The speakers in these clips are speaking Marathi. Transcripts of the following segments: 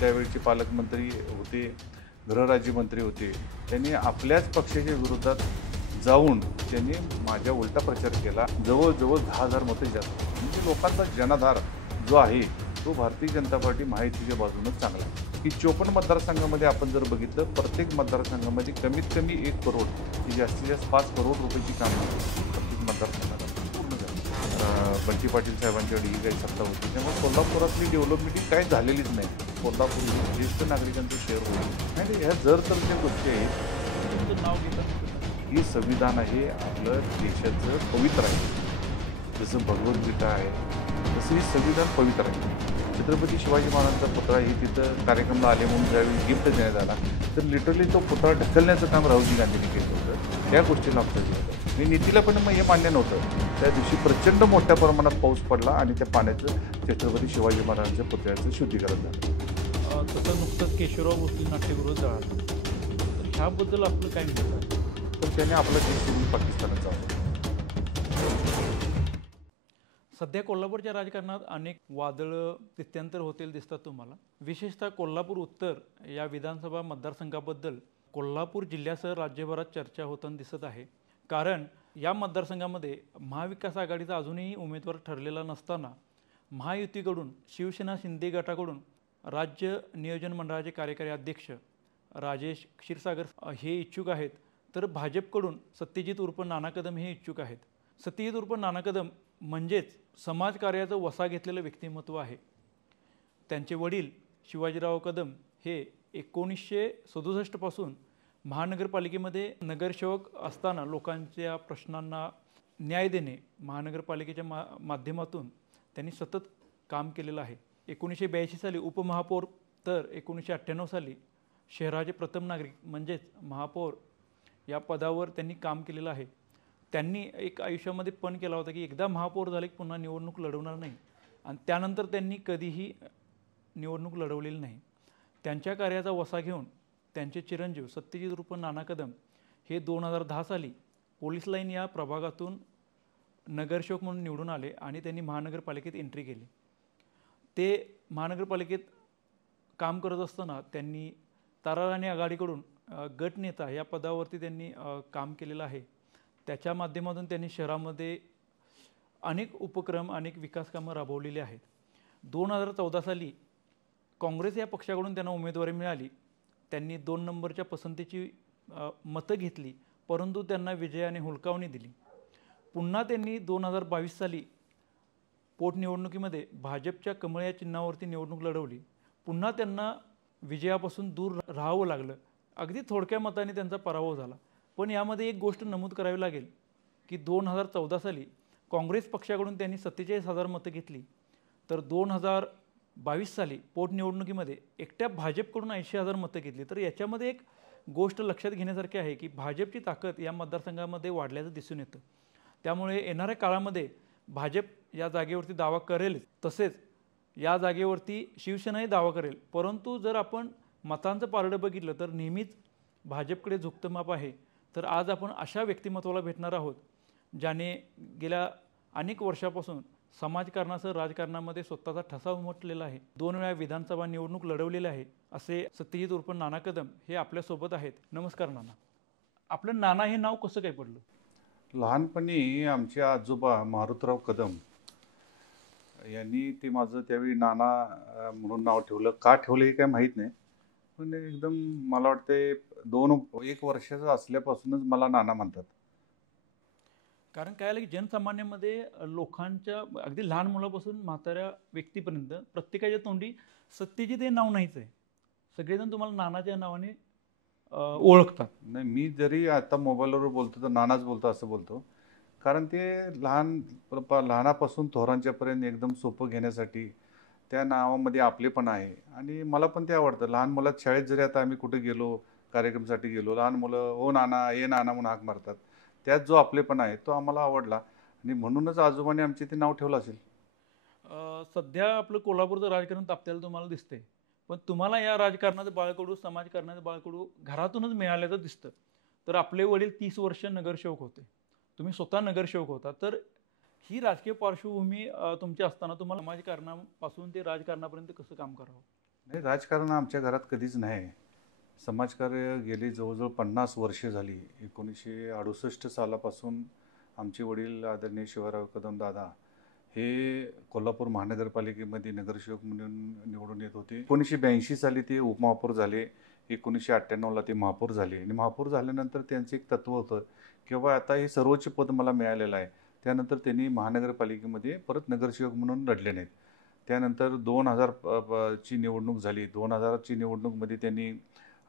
त्यावेळचे पालकमंत्री होते, गृहराज्यमंत्री होते. त्यांनी आपल्याच पक्षाच्या विरोधात जाऊन त्यांनी माझ्या उलटा प्रचार केला. जवळजवळ 10,000 मतं जास्त. म्हणजे लोकांचा जनाधार जो आहे तो भारतीय जनता पार्टी महायुतीच्या बाजूनच चांगला आहे. की 54 मतदारसंघामध्ये आपण जर बघितलं, प्रत्येक मतदारसंघामध्ये कमीत कमी 1 करोड ही जास्तीत जास्त 5 करोड रुपयाची कामं प्रत्येक मतदारसंघाला पूर्ण झाली. बंटी पाटील साहेबांच्याकडे ही काही सत्ता होती, त्यामुळे कोल्हापुरातली डेव्हलपमेंट ही काही झालेलीच नाही. कोल्हापूर ही ज्येष्ठ नागरिकांचं शहर होईल आणि ह्या जर तर त्या गोष्टी आहेत. तुमचं नाव घेतात ही संविधान आहे, आपलं देशाचं पवित्र आहे. जसं भगवद्गीता आहे तसं ही संविधान पवित्र आहे. छत्रपती शिवाजी महाराजांचा पुतळा ही तिथं कार्यक्रमाला आले म्हणून ज्यावेळी गिफ्ट देण्यात आला तर लिटरली तो पुतळा ढकलण्याचं काम राहुलजी गांधींनी केलं होतं. त्या गोष्टीला आमचं होतं. मी नीतीला पण मग हे मान्य नव्हतं. त्या दिवशी प्रचंड मोठ्या प्रमाणात पाऊस पडला आणि त्या पाण्याचं छत्रपती शिवाजी महाराजांच्या पुतळ्याचं शुद्धीकरण झालं. तसं नुकतंच केशवराव भोसले नाट्यगृह जळालं, तर ह्याबद्दल आपलं काय म्हणणं आहे? तर त्याने आपला देश सोडून पाकिस्तानात जावं. सध्या कोल्हापूरच्या राजकारणात अनेक वादळं स्थित्यंतर होतील दिसतात तुम्हाला. विशेषतः कोल्हापूर उत्तर या विधानसभा मतदारसंघाबद्दल कोल्हापूर जिल्ह्यासह राज्यभरात चर्चा होताना दिसत आहे. कारण या मतदारसंघामध्ये महाविकास आघाडीचा अजूनही उमेदवार ठरलेला नसताना महायुतीकडून शिवसेना शिंदे गटाकडून राज्य नियोजन मंडळाचे कार्यकारी अध्यक्ष राजेश क्षीरसागर हे इच्छुक आहेत, तर भाजपकडून सत्यजित उर्फ नाना कदम हे इच्छुक आहेत. सत्यजित उर्फ नाना कदम म्हणजेच समाजकार्याचं वसा घेतलेलं व्यक्तिमत्व आहे. त्यांचे वडील शिवाजीराव कदम हे 1967 पासून महानगरपालिकेमध्ये नगरसेवक असताना लोकांच्या प्रश्नांना न्याय देणे महानगरपालिकेच्या माध्यमातून त्यांनी सतत काम केलेलं आहे. 1982 साली उपमहापौर तर 1998 साली शहराचे प्रथम नागरिक म्हणजेच महापौर या पदावर त्यांनी काम केलेलं आहे. त्यांनी एक आयुष्यामध्ये पण केला होता की एकदा महापौर झाले की पुन्हा निवडणूक लढवणार नाही, आणि त्यानंतर त्यांनी कधीही निवडणूक लढवलेली नाही. त्यांच्या कार्याचा वसा घेऊन त्यांचे चिरंजीव सत्यजित उर्फ नाना कदम हे 2010 साली पोलीस लाईन या प्रभागातून नगरसेवक म्हणून निवडून आले आणि त्यांनी महानगरपालिकेत एंट्री केली. ते महानगरपालिकेत काम करत असताना त्यांनी ताराराणी आघाडीकडून गटनेता या पदावरती त्यांनी काम केलेलं आहे. त्याच्या माध्यमातून त्यांनी शहरामध्ये अनेक उपक्रम अनेक विकास कामं राबवलेली आहेत. 2014 साली काँग्रेस या पक्षाकडून त्यांना उमेदवारी मिळाली. त्यांनी 2 नंबरच्या पसंतीची मतं घेतली, परंतु त्यांना विजयाने हुलकावणी दिली. पुन्हा त्यांनी 2022 साली पोटनिवडणुकीमध्ये भाजपच्या कमळ या चिन्हावरती निवडणूक लढवली. पुन्हा त्यांना विजयापासून दूर राहावं लागलं. अगदी थोडक्या मताने त्यांचा पराभव झाला. पण यामध्ये एक गोष्ट नमूद करावी लागेल की 2014 साली काँग्रेस पक्षाकडून त्यांनी 47,000 मतं घेतली, तर 2022 साली पोटनिवडणुकीमध्ये एकट्या भाजपकडून 80,000 मतं घेतली. तर याच्यामध्ये एक गोष्ट लक्षात घेण्यासारखी आहे की भाजपची ताकद या मतदारसंघामध्ये वाढल्याचं दिसून येतं. त्यामुळे येणाऱ्या काळामध्ये भाजप या जागेवरती दावा करेल, तसेच या जागेवरती शिवसेनाही दावा करेल. परंतु जर आपण मतांचं पारडं बघितलं तर नेहमीच भाजपकडे झुकतं माप आहे. तर आज आपण अशा व्यक्तिमत्वाला भेटणार आहोत ज्याने गेल्या अनेक वर्षापासून समाजकारणासह राजकारणामध्ये स्वतःचा ठसा उमटलेला आहे. 2 वेळा विधानसभा निवडणूक लढवलेली आहे असे सत्यजित उर्फ नाना कदम हे आपल्यासोबत आहेत. नमस्कार नाना. आपलं नाना हे नाव कसं काय पडलं? लहानपणी आमचे आजोबा मारुतराव कदम यांनी ते माझं त्यावेळी नाना म्हणून नाव ठेवलं. का ठेवलं हे काय माहीत नाही, पण एकदम मला वाटते 1 वर्षाचा असल्यापासूनच मला नाना म्हणतात. कारण काय आलं की जनसामान्यामध्ये लोकांच्या अगदी लहान मुलापासून म्हाताऱ्या व्यक्तीपर्यंत प्रत्येकाच्या तोंडी सत्यजित हे नाव नाहीच आहे. सगळेजण तुम्हाला नानाच्या नावाने ओळखतात. नाही, मी जरी आता मोबाईलवर बोलतो तर नानाच बोलतो असं बोलतो. कारण ते लहानापासून थोरांच्यापर्यंत एकदम सोपं घेण्यासाठी त्या नावामध्ये आपलेपण आहे आणि मला पण ते आवडतं. लहान मुलात शाळेत जरी आता आम्ही कुठे गेलो, कार्यक्रमासाठी गेलो, लहान मुलं ओ नाना ए नाना म्हणून हाक मारतात. त्यात जो आपलेपण आहे तो आम्हाला आवडला आणि म्हणूनच आजोबांनी आमचे ते नाव ठेवलं असेल. सध्या आपलं कोल्हापूरचं राजकारण तापत्याला तुम्हाला दिसतंय, पण तुम्हाला या राजकारणाचं बाळकडू समाजकारणाचं बाळकडू घरातूनच मिळाल्याचं दिसतं. तर आपले वडील 30 वर्ष नगरसेवक होते, तुम्ही स्वतः नगरसेवक होता. तर ही राजकीय पार्श्वभूमी तुमची असताना तुम्हाला समाजकारणापासून ते राजकारणापर्यंत कसं काम करावं? नाही, राजकारण आमच्या घरात कधीच नाही. समाजकार्य गेली जवळजवळ 50 वर्षे झाली. 1968 सालापासून आमचे वडील आदरणीय शिवाजीराव कदम दादा हे कोल्हापूर महानगरपालिकेमध्ये नगरसेवक म्हणून निवडून येत होते. 1982 साली ते उपमहापौर झाले. 1998ला ते महापौर झाले आणि महापौर झाल्यानंतर त्यांचं एक तत्त्व होतं की बाबा आता हे सर्वोच्च पद मला मिळालेलं आहे. त्यानंतर त्यांनी महानगरपालिकेमध्ये परत नगरसेवक म्हणून लढले नाहीत. त्यानंतर 2000 ची निवडणूक झाली. 2000ची निवडणूकमध्ये त्यांनी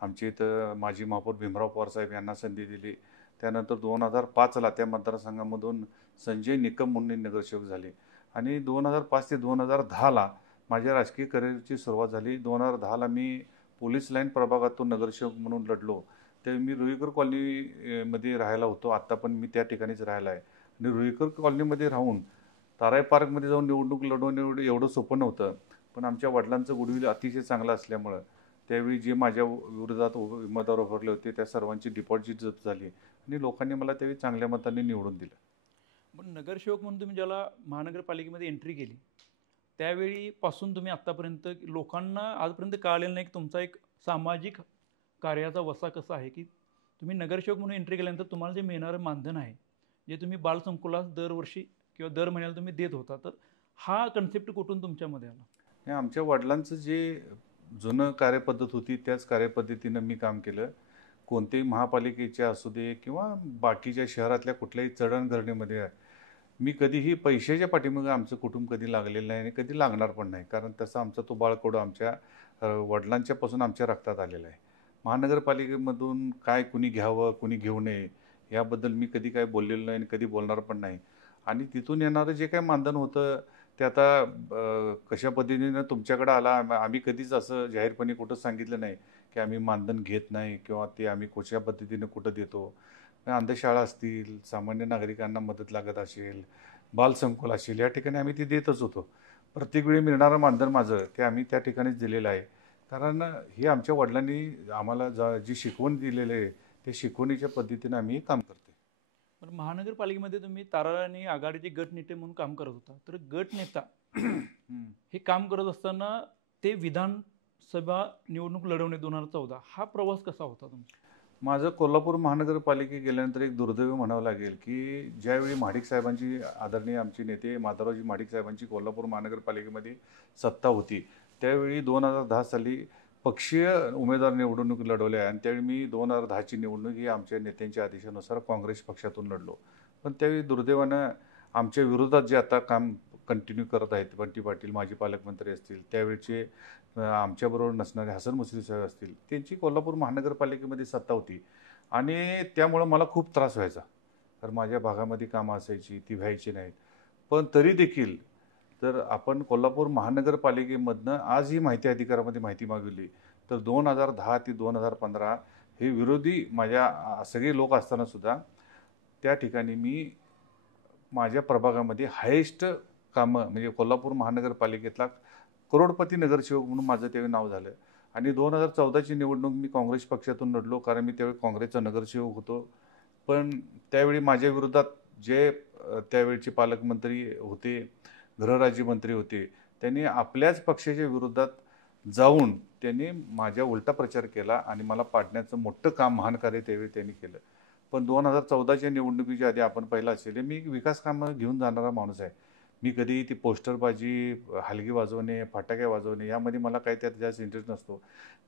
आमच्या इथं माजी महापौर भीमराव पवारसाहेब यांना संधी दिली. त्यानंतर 2005ला त्या मतदारसंघामधून संजय निकम म्हणून नगरसेवक झाले आणि 2005 ते 2010ला माझ्या राजकीय करिअरची सुरुवात झाली. 2010ला मी पोलीस लाईन प्रभागातून नगरसेवक म्हणून लढलो. ते मी रुईकर कॉलनीमध्ये राहायला होतो. आत्ता पण मी त्या ठिकाणीच राहायला आहे आणि रुईकर कॉलनीमध्ये राहून ताराई पार्कमध्ये जाऊन निवडणूक लढवणं एवढं सोपं नव्हतं. पण आमच्या वडिलांचं गुडविल अतिशय चांगलं असल्यामुळं त्यावेळी जे माझ्या विरोधात उमेदवार उभारले होते त्या सर्वांची डिपॉझिट जप्त झाली आणि लोकांनी मला त्यावेळी चांगल्या मताने निवडून दिलं. पण नगरसेवक म्हणून तुम्ही ज्याला महानगरपालिकेमध्ये एंट्री केली त्यावेळीपासून तुम्ही आत्तापर्यंत लोकांना आजपर्यंत कळालेलं नाही की तुमचा एक सामाजिक कार्याचा वसा कसा आहे की तुम्ही नगरसेवक म्हणून एंट्री केल्यानंतर तुम्हाला जे मिळणारं मानधन आहे जे तुम्ही बालसंकुलास दरवर्षी किंवा दर महिन्याला तुम्ही देत होता, तर हा कन्सेप्ट कुठून तुमच्यामध्ये आला? आणि आमच्या वडिलांचं जे जुनं कार्यपद्धत होती त्याच कार्यपद्धतीनं मी काम केलं. कोणतेही महापालिकेच्या असू दे किंवा बाकीच्या शहरातल्या कुठल्याही चढणघडणीमध्ये मी कधीही पैशाच्या पाठीमागे आमचं कुटुंब कधी लागलेलं नाही आणि कधी लागणार पण नाही. कारण तसं आमचा तो बाळकडू आमच्या वडिलांच्यापासून आमच्या रक्तात आलेला आहे. महानगरपालिकेमधून काय कुणी घ्यावं कुणी घेऊ नये याबद्दल मी कधी काय बोललेलं नाही आणि कधी बोलणार पण नाही. आणि तिथून येणारं जे काय मानधन होतं ते आता कशा पद्धतीनं तुमच्याकडं आला आम्ही कधीच असं जाहीरपणे कुठं सांगितलं नाही की आम्ही मानधन घेत नाही किंवा ते आम्ही कशा पद्धतीनं कुठं देतो. अंधशाळा असतील, सामान्य नागरिकांना मदत लागत असेल, बालसंकुल असेल, या ठिकाणी आम्ही ती देतच होतो. प्रत्येक वेळी मिळणारं मानधन माझं ते आम्ही त्या ठिकाणीच दिलेलं आहे. कारण हे आमच्या वडिलांनी आम्हाला जी शिकवण दिलेली आहे त्या शिकवणीच्या पद्धतीनं आम्ही काम करतो. पण महानगरपालिकेमध्ये तुम्ही तारा आणि आघाडीचे गट नेते म्हणून काम करत होता, तर गट नेता हे काम करत असताना ते विधानसभा निवडणूक लढवणे 2014 हा प्रवास कसा होता तुमचा? माझं कोल्हापूर महानगरपालिकेत गेल्यानंतर एक दुर्दैव म्हणावं लागेल की ज्यावेळी महाडिक साहेबांची आदरणीय आमचे नेते माधवरावजी महाडिक साहेबांची कोल्हापूर महानगरपालिकेमध्ये सत्ता होती त्यावेळी 2010 साली पक्षीय उमेदवार निवडणूक लढवल्या आणि त्यावेळी मी 2010ची निवडणूक ही आमच्या नेत्यांच्या आदेशानुसार काँग्रेस पक्षातून लढलो. पण त्यावेळी दुर्दैवानं आमच्या विरोधात जे आता काम कंटिन्यू करत आहेत बंटी पाटील माजी पालकमंत्री असतील, त्यावेळचे आमच्याबरोबर नसणारे हसन मुश्रीफ साहेब असतील, त्यांची कोल्हापूर महानगरपालिकेमध्ये सत्ता होती आणि त्यामुळं मला खूप त्रास व्हायचा. तर माझ्या भागामध्ये कामं असायची ती व्हायची नाहीत. पण तरी देखील तर आपण कोल्हापूर महानगरपालिकेमधनं आज ही माहिती अधिकारामध्ये माहिती मागवली तर 2010 ते 2015 हे विरोधी माझ्या सगळे लोक असताना सुद्धा त्या ठिकाणी मी माझ्या प्रभागामध्ये हायेस्ट कामं म्हणजे कोल्हापूर महानगरपालिकेतला करोडपती नगरसेवक म्हणून माझं त्यावेळी नाव झालं. आणि 2014ची निवडणूक मी काँग्रेस पक्षातून लढलो कारण मी त्यावेळी काँग्रेसचा नगरसेवक होतो. पण त्यावेळी माझ्या विरोधात जे त्यावेळचे पालकमंत्री होते, गृहराज्यमंत्री होते, त्यांनी आपल्याच पक्षाच्या विरोधात जाऊन त्यांनी माझ्या उलटा प्रचार केला आणि मला पाडण्याचं मोठं काम महान कार्य त्यावेळी त्यांनी केलं. पण 2014च्या निवडणुकीच्या आधी आपण पाहिलं असेल मी विकास कामं घेऊन जाणारा माणूस आहे. मी कधी ती पोस्टरबाजी, हलगी वाजवणे, फटाके वाजवणे यामध्ये मला काही त्यात जास्त इंटरेस्ट नसतो.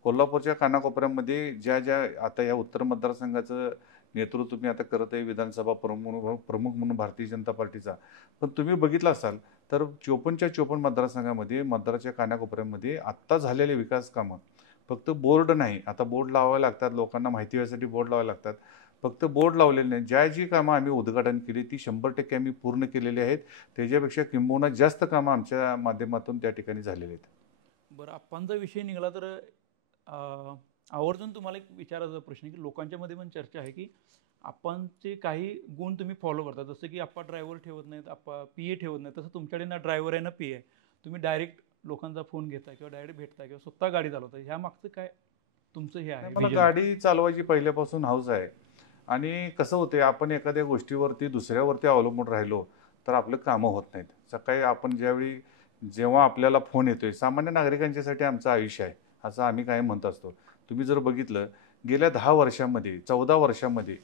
कोल्हापूरच्या कानाकोपऱ्यामध्ये ज्या आता या उत्तर मतदारसंघाचं नेतृत्व मी आता करत आहे विधानसभा प्रमुख म्हणून भारतीय जनता पार्टीचा. पण तुम्ही बघितलं असाल तर 54च्या 54 मतदारसंघामध्ये मतदाराच्या कानाकोपऱ्यामध्ये आत्ता झालेले विकास कामं फक्त बोर्ड नाही, आता बोर्ड लावावे लागतात, लोकांना माहिती व्हायसाठी बोर्ड लावावे लागतात. फक्त बोर्ड लावलेले नाही, जी कामं आम्ही उद्घाटन केली ती 100% आम्ही पूर्ण केलेली आहेत. त्याच्यापेक्षा किंबहुना जास्त कामं आमच्या माध्यमातून त्या ठिकाणी झालेली आहेत. बरं, आप्पांचा विषय निघाला तर आवर्जून तुम्हाला एक विचारायचा प्रश्न की लोकांच्या मध्ये पण चर्चा आहे की आप्पांचे काही गुण तुम्ही फॉलो करता, जसं की आप्पा ड्रायव्हर ठेवत नाहीत, आप्पा PA ठेवत नाही, तसं तुमच्याकडे ना ड्रायव्हर आहे ना PA आहे. तुम्ही डायरेक्ट लोकांचा फोन घेता किंवा डायरेक्ट भेटता किंवा स्वतः गाडी चालवता. ह्या मागचं काय तुमचं हे आहे? मला गाडी चालवायची पहिल्यापासून हौस आहे आणि कसं होते आपण एखाद्या गोष्टीवरती दुसऱ्यावरती अवलंबून राहिलो तर आपलं कामं होत नाहीत. सकाळी आपण जेव्हा आपल्याला फोन येतोय, सामान्य नागरिकांच्यासाठी आमचं आयुष्य आहे असं आम्ही काय म्हणत असतो. तुम्ही जर बघितलं गेल्या 10 वर्षामध्ये 14 वर्षामध्ये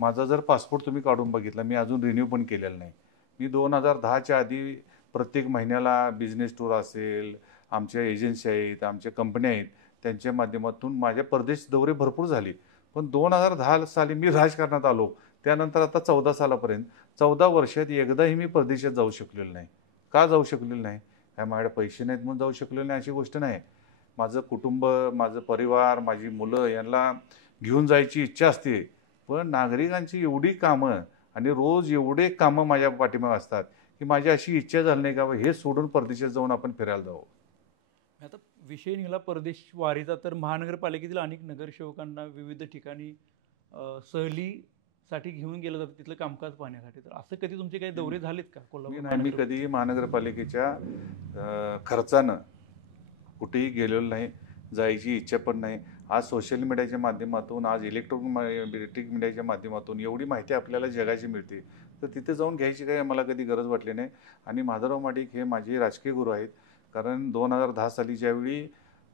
माझा जर पासपोर्ट तुम्ही काढून बघितला, मी अजून रिन्यू पण केलेला नाही. मी 2010च्या आधी प्रत्येक महिन्याला बिझनेस टूर असेल, आमच्या एजन्सी आहेत, आमच्या कंपन्या आहेत, त्यांच्या माध्यमातून माझ्या परदेश दौरे भरपूर झाले. पण 2010 साली मी राजकारणात आलो. त्यानंतर आता 14 सालापर्यंत 14 वर्षात एकदाही मी परदेशात जाऊ शकलेलो नाही. का जाऊ शकलेलो नाही? काय माझ्याकडे पैसे नाहीत म्हणून जाऊ शकलेलो नाही अशी गोष्ट नाही. माझं कुटुंब, माझं परिवार, माझी मुलं यांना घेऊन जायची इच्छा असते. पण नागरिकांची एवढी कामं आणि रोज एवढे कामं माझ्या पाठीमागे असतात, की माझी अशी इच्छा झाली नाही का हे सोडून परदेशात जाऊन आपण फिरायला जावं. आता विषय निघाला परदेश वारीचा, तर महानगरपालिकेतील अनेक नगरसेवकांना विविध ठिकाणी सहलीसाठी घेऊन गेलं जातं तिथलं कामकाज पाहण्यासाठी. तर असं कधी तुमचे काही दौरे झालेत का मी कधी महानगरपालिकेच्या खर्चानं कुठेही गेलेलो नाही, जायची इच्छा पण नाही. आज सोशल मीडियाच्या माध्यमातून, आज इलेक्ट्रिक मीडियाच्या माध्यमातून एवढी माहिती आपल्याला जगाची मिळते, तर तिथे जाऊन घ्यायची काही मला कधी गरज वाटली नाही. आणि माधवराव महाडिक हे माझे राजकीय गुरु आहेत. कारण 2010 साली ज्यावेळी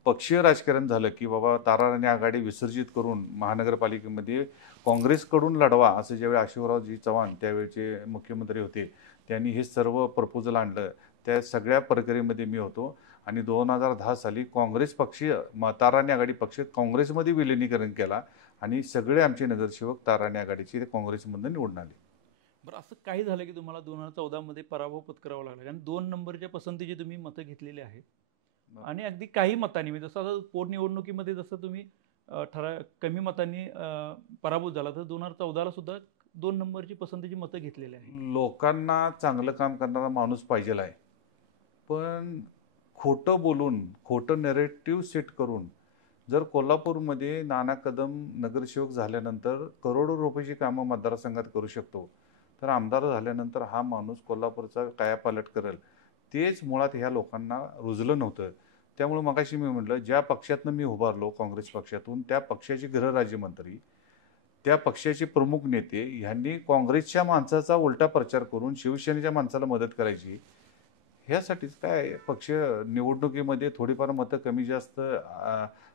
पक्षीय राजकारण झालं, की बाबा ताराराणी आघाडी विसर्जित करून महानगरपालिकेमध्ये काँग्रेसकडून लढवा, असं ज्यावेळी अशोकरावजी चव्हाण त्यावेळेचे मुख्यमंत्री होते, त्यांनी हे सर्व प्रपोजल आणलं. त्या सगळ्या प्रक्रियेमध्ये मी होतो. आणि 2010 साली काँग्रेस पक्षीय ताराराणी आघाडी पक्ष काँग्रेसमध्ये विलिनीकरण केला आणि सगळे आमचे नगरसेवक ताराराणी आघाडीचे काँग्रेसमधून निवडून आले. बरं, असं काही झालं की तुम्हाला 2014 मध्ये पराभव पत्करावा लागला आणि 2 नंबरच्या पसंतीची तुम्ही मतं घेतलेली आहेत आणि अगदी काही मतांनी, म्हणजे जसं आता पोटनिवडणुकीमध्ये जसं तुम्ही कमी मतांनी पराभूत झाला, तर 2014ला सुद्धा 2 नंबरची पसंतीची मतं घेतलेली आहे. लोकांना चांगलं काम करणारा माणूस पाहिजेल आहे, पण खोटं बोलून, खोटं नरेटिव्ह सेट करून जर कोल्हापूरमध्ये नाना कदम नगरसेवक झाल्यानंतर करोडो रुपयाची कामं मतदारसंघात करू शकतो, तर आमदार झाल्यानंतर हा माणूस कोल्हापूरचा कायापालट करेल, तेच मुळात ह्या लोकांना रुजलं नव्हतं. त्यामुळे मगाशी मी म्हटलं, ज्या पक्षातनं मी उभारलो काँग्रेस पक्षातून, त्या पक्षाचे गृहराज्यमंत्री, त्या पक्षाचे प्रमुख नेते ह्यांनी काँग्रेसच्या माणसाचा उलटा प्रचार करून शिवसेनेच्या माणसाला मदत करायची. ह्यासाठीच काय पक्ष निवडणुकीमध्ये थोडीफार मतं कमी जास्त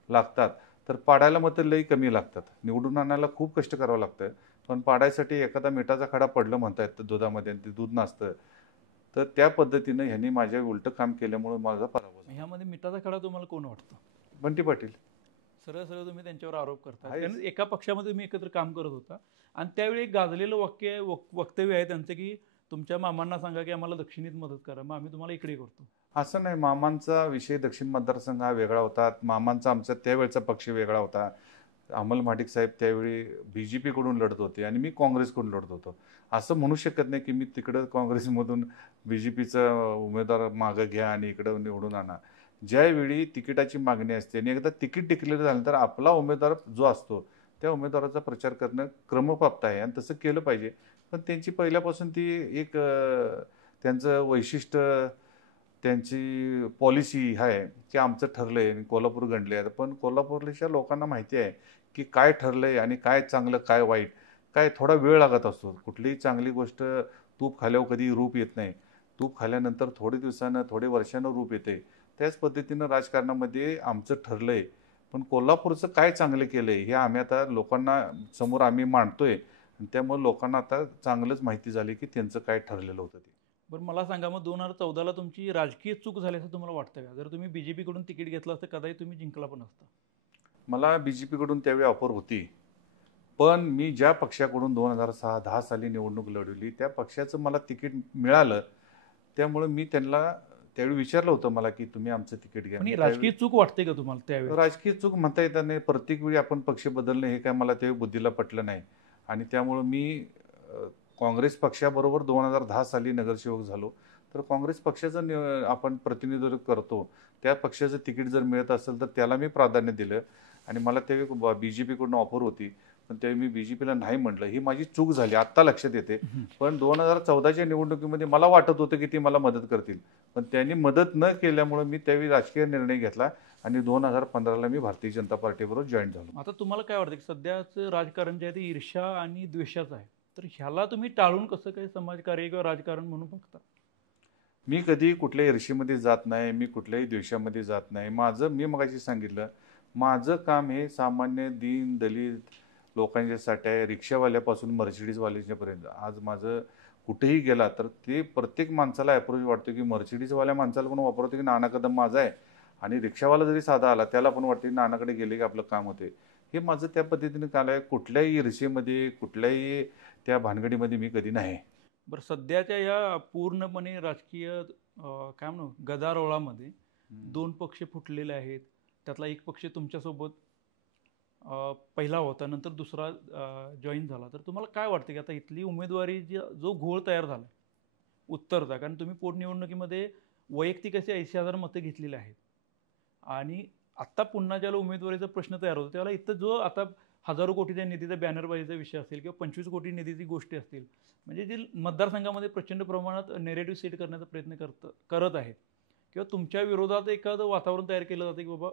लागतात, तर पाडायला मतं लई कमी लागतात. निवडून आणायला खूप कष्ट करावं लागतं, पण पाडायसाठी एखादा मिठाचा खडा पडलं म्हणतायत दुधामध्ये, ते दूध नसतं. तर त्या पद्धतीनं ह्यांनी माझ्या उलटं काम केल्यामुळे माझा पराभव झाला. ह्यामध्ये मिठाचा खडा तुम्हाला कोण वाटतं? बंटी पाटील. सरळ सरळ तुम्ही त्यांच्यावर आरोप करता, कारण एका पक्षामध्ये तुम्ही एकत्र काम करत होता आणि त्यावेळी एक गाजलेलं वक्तव्य आहे त्यांचं की तुमच्या मामांना सांगा की आम्हाला दक्षिणेत मदत करा, मग आम्ही तुम्हाला इकडे करतो. असं नाही, मामांचा विषय दक्षिण मतदारसंघ हा वेगळा होता. मामांचा आमचा त्यावेळचा पक्ष वेगळा होता. अमल महाडिक साहेब त्यावेळी BJP कडून लढत होते आणि मी काँग्रेसकडून लढत होतो. असं म्हणू शकत नाही की मी तिकडं काँग्रेसमधून BJPचा उमेदवार मागं घ्या आणि इकडं निवडून आणा. ज्यावेळी तिकिटाची मागणी असते आणि एकदा तिकीट डिक्लेअर झालं तर आपला उमेदवार जो असतो त्या उमेदवाराचा प्रचार करणं क्रमप्राप्त आहे आणि तसं केलं पाहिजे. पण त्यांची पहिल्यापासून ती एक त्यांचं वैशिष्ट्य, त्यांची पॉलिसी आहे की आमचं ठरलं आहे आणि कोल्हापूर गणले आहे. पण कोल्हापूरच्या लोकांना माहिती आहे की काय ठरलं आहे आणि काय चांगलं काय वाईट. काय थोडा वेळ लागत असतो. कुठलीही चांगली गोष्ट तूप खाल्यावर कधी रूप येत नाही. तूप खाल्यानंतर थोडे दिवसानं थोडे वर्षानं रूप येते. त्याच पद्धतीनं राजकारणामध्ये आमचं ठरलं आहे, पण कोल्हापूरचं काय चांगलं केलं आहे हे आम्ही आता लोकांना समोर आम्ही मांडतोय आणि त्यामुळे लोकांना आता चांगलंच माहिती झाली की त्यांचं काय ठरलेलं होतं ते. बरं, मला सांगा, मग 2014ला तुमची राजकीय चूक झाली असं तुम्हाला वाटतं का? जर तुम्ही BJP कडून तिकीट घेतलं असतं कदाचित तुम्ही जिंकला पण असता. मला BJP कडून त्यावेळी ऑफर होती, पण मी ज्या पक्षाकडून 2010 साली निवडणूक लढवली त्या पक्षाचं मला तिकीट मिळालं. त्यामुळे मी त्यांना त्यावेळी विचारलं होतं मला की तुम्ही आमचं तिकीट घ्या. राजकीय चूक वाटते का तुम्हाला त्यावेळी? राजकीय चूक म्हणता येत नाही. प्रत्येक वेळी आपण पक्ष बदलणे हे काय मला त्यावेळी बुद्धीला पटलं नाही आणि त्यामुळं मी काँग्रेस पक्षाबरोबर 2010 साली नगरसेवक झालो. तर काँग्रेस पक्षाचं आपण प्रतिनिधित्व करतो, त्या पक्षाचं तिकीट जर मिळत असेल तर त्याला मी प्राधान्य दिलं आणि मला त्यावेळी BJP कडून ऑफर होती, पण त्यावेळी मी BJPला नाही म्हटलं. ही माझी चूक झाली, आत्ता लक्षात येते. पण 2014च्या निवडणुकीमध्ये मला वाटत होतं की ती मला मदत करतील, पण त्यांनी मदत न केल्यामुळे मी त्यावेळी राजकीय निर्णय घेतला आणि 2015ला मी भारतीय जनता पार्टीबरोबर जॉईन झालो. आता तुम्हाला काय वाटतं की सध्याचं राजकारण जे आहे ते ईर्ष्या आणि द्वेषाचं आहे, तर ह्याला तुम्ही टाळून कसं काही समाजकार्य किंवा राजकारण म्हणून बघता? मी कधी कुठल्याही ईर्ष्येमध्ये जात नाही, मी कुठल्याही द्वेषामध्ये जात नाही. मी मगाशी सांगितलं, माझं काम हे सामान्य दीन दलित लोकांच्यासाठी आहे. रिक्षावाल्यापासून मर्सिडीजवाल्याच्यापर्यंत. आज माझं कुठेही गेला तर ते प्रत्येक माणसाला अप्रोच वाटतो, की मर्सिडीजवाल्या माणसाला पण वापरतो, की नाना कदम माझा आहे आणि रिक्षावाला जरी साधा आला त्याला पण वाटतं, की नानाकडे गेले की आपलं काम होते. हे माझं त्या पद्धतीने काल आहे. कुठल्याही ईर्ष्येमध्ये, कुठल्याही त्या भानगडीमध्ये मी कधी नाही. बरं, सध्याच्या या पूर्णपणे राजकीय काय म्हणू गदारोळामध्ये दोन पक्ष फुटलेले आहेत. त्यातला एक पक्ष तुमच्यासोबत पहिला होता, नंतर दुसरा जॉईन झाला. तर तुम्हाला काय वाटतं की आता इथली उमेदवारी जो घोळ तयार झाला उत्तरचा, कारण तुम्ही पोटनिवडणुकीमध्ये वैयक्तिक असे 80,000 मतं घेतलेली आहेत आणि आत्ता पुन्हा ज्याला उमेदवारीचा प्रश्न तयार होतो त्याला इथं जो आता हजारो कोटीच्या निधीचा बॅनरबाजीचा विषय असेल किंवा 25 कोटी निधीची गोष्टी असतील, म्हणजे जे मतदारसंघामध्ये प्रचंड प्रमाणात नेरेटिव्ह सेट करण्याचा प्रयत्न करत आहेत किंवा तुमच्या विरोधात एखादं वातावरण तयार केलं जातं की बाबा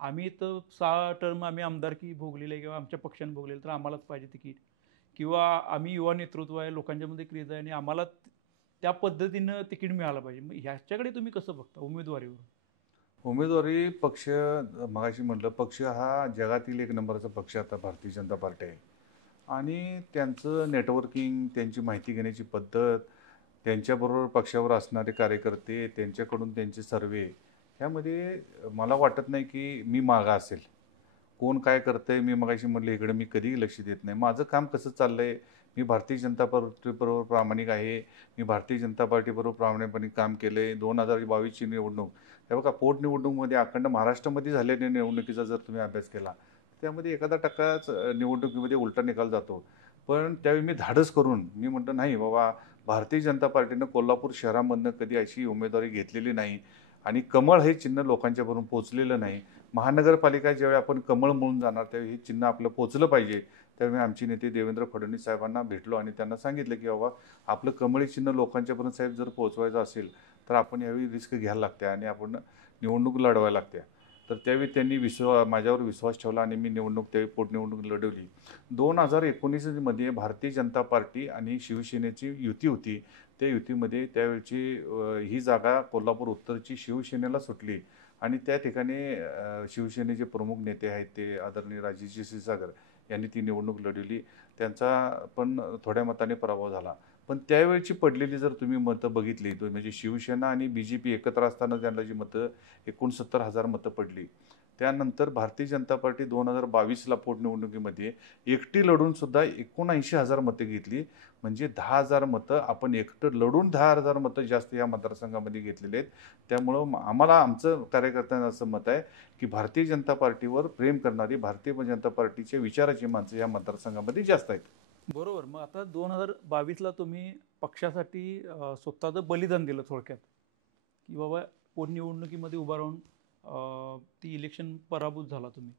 आम्ही इथं 6 टर्म आम्ही आमदारकी भोगलेली आहे किंवा आमच्या पक्षाने भोगलेलं तर आम्हालाच पाहिजे तिकीट, किंवा आम्ही युवा नेतृत्व आहे, लोकांच्यामध्ये क्रेज आहे आणि आम्हाला त्या पद्धतीनं तिकीट मिळालं पाहिजे. मग ह्याच्याकडे तुम्ही कसं बघता उमेदवारीवर? उमेदवारी पक्ष, मगाशी म्हटलं, पक्ष हा जगातील एक नंबरचा पक्ष आता भारतीय जनता पार्टी आहे आणि त्यांचं नेटवर्किंग, त्यांची माहिती घेण्याची पद्धत, त्यांच्याबरोबर पक्षावर असणारे कार्यकर्ते, त्यांच्याकडून त्यांचे सर्वे, ह्यामध्ये मला वाटत नाही की मी मागं असेल. कोण काय करतंय, मी मगाशी म्हटलं इकडे मी कधीही लक्ष देत नाही. माझं काम कसं चाललंय, मी भारतीय जनता पार्टीबरोबर प्रामाणिक आहे. मी भारतीय जनता पार्टीबरोबर प्रामाणिकपणे काम केलं आहे. 2022ची निवडणूक, हे बघा, पोटनिवडणुकीमध्ये अखंड महाराष्ट्रामध्ये झालेल्या निवडणुकीचा जर तुम्ही अभ्यास केला, त्यामध्ये एखादा टक्काच निवडणुकीमध्ये उलटा निकाल जातो. पण त्यावेळी मी धाडस करून मी म्हटलं, नाही बाबा, भारतीय जनता पार्टीनं कोल्हापूर शहरामधनं कधी अशी उमेदवारी घेतलेली नाही आणि कमळ हे चिन्ह लोकांच्यापर्यंत पोचलेलं नाही. महानगरपालिका ज्यावेळी आपण कमळ म्हणून जाणार त्यावेळी हे चिन्ह आपलं पोचलं पाहिजे. त्यावेळी आमचे नेते देवेंद्र फडणवीस साहेबांना भेटलो आणि त्यांना सांगितलं की बाबा, आपलं कमळी चिन्ह लोकांच्यापर्यंत साहेब जर पोहोचवायचं असेल तर आपण यावेळी रिस्क घ्यायला लागते आणि आपण निवडणूक लढवायला लागते. तर त्यावेळी त्यांनी माझ्यावर विश्वास ठेवला आणि मी त्यावेळी पोटनिवडणूक लढवली. 2019मध्ये भारतीय जनता पार्टी आणि शिवसेनेची युती होती. त्या युतीमध्ये त्यावेळची ही जागा कोल्हापूर उत्तरची शिवसेनेला सुटली आणि त्या ठिकाणी शिवसेनेचे प्रमुख नेते आहेत ते आदरणीय राजेश क्षीरसागर यांनी ती निवडणूक लढवली. त्यांचा पण थोड्या मताने पराभव झाला. पण त्यावेळची पडलेली जर तुम्ही मतं बघितली तर म्हणजे शिवसेना आणि BJP एकत्र असताना त्यांना जी मतं 69,000 मतं पडली. त्यानंतर भारतीय जनता पार्टी 2022ला पोटनिवडणुकीमध्ये एकटी लढून सुद्धा 79,000 मतं घेतली. म्हणजे 10,000 मतं आपण एकटं लढून 10,000 मतं जास्त या मतदारसंघामध्ये घेतलेले आहेत. त्यामुळं आम्हाला, आमचं कार्यकर्त्यांना असं मत आहे की भारतीय जनता पार्टीवर प्रेम करणारी, भारतीय जनता पार्टीच्या विचाराची माणसं या मतदारसंघामध्ये जास्त आहेत. बरोबर. मग आता 2022ला तुम्ही पक्षासाठी स्वतःचं बलिदान दिलं थोडक्यात, की बाबा पोटनिवडणुकीमध्ये उभा राहून ती इलेक्शन पराभूत झाला तुम्ही.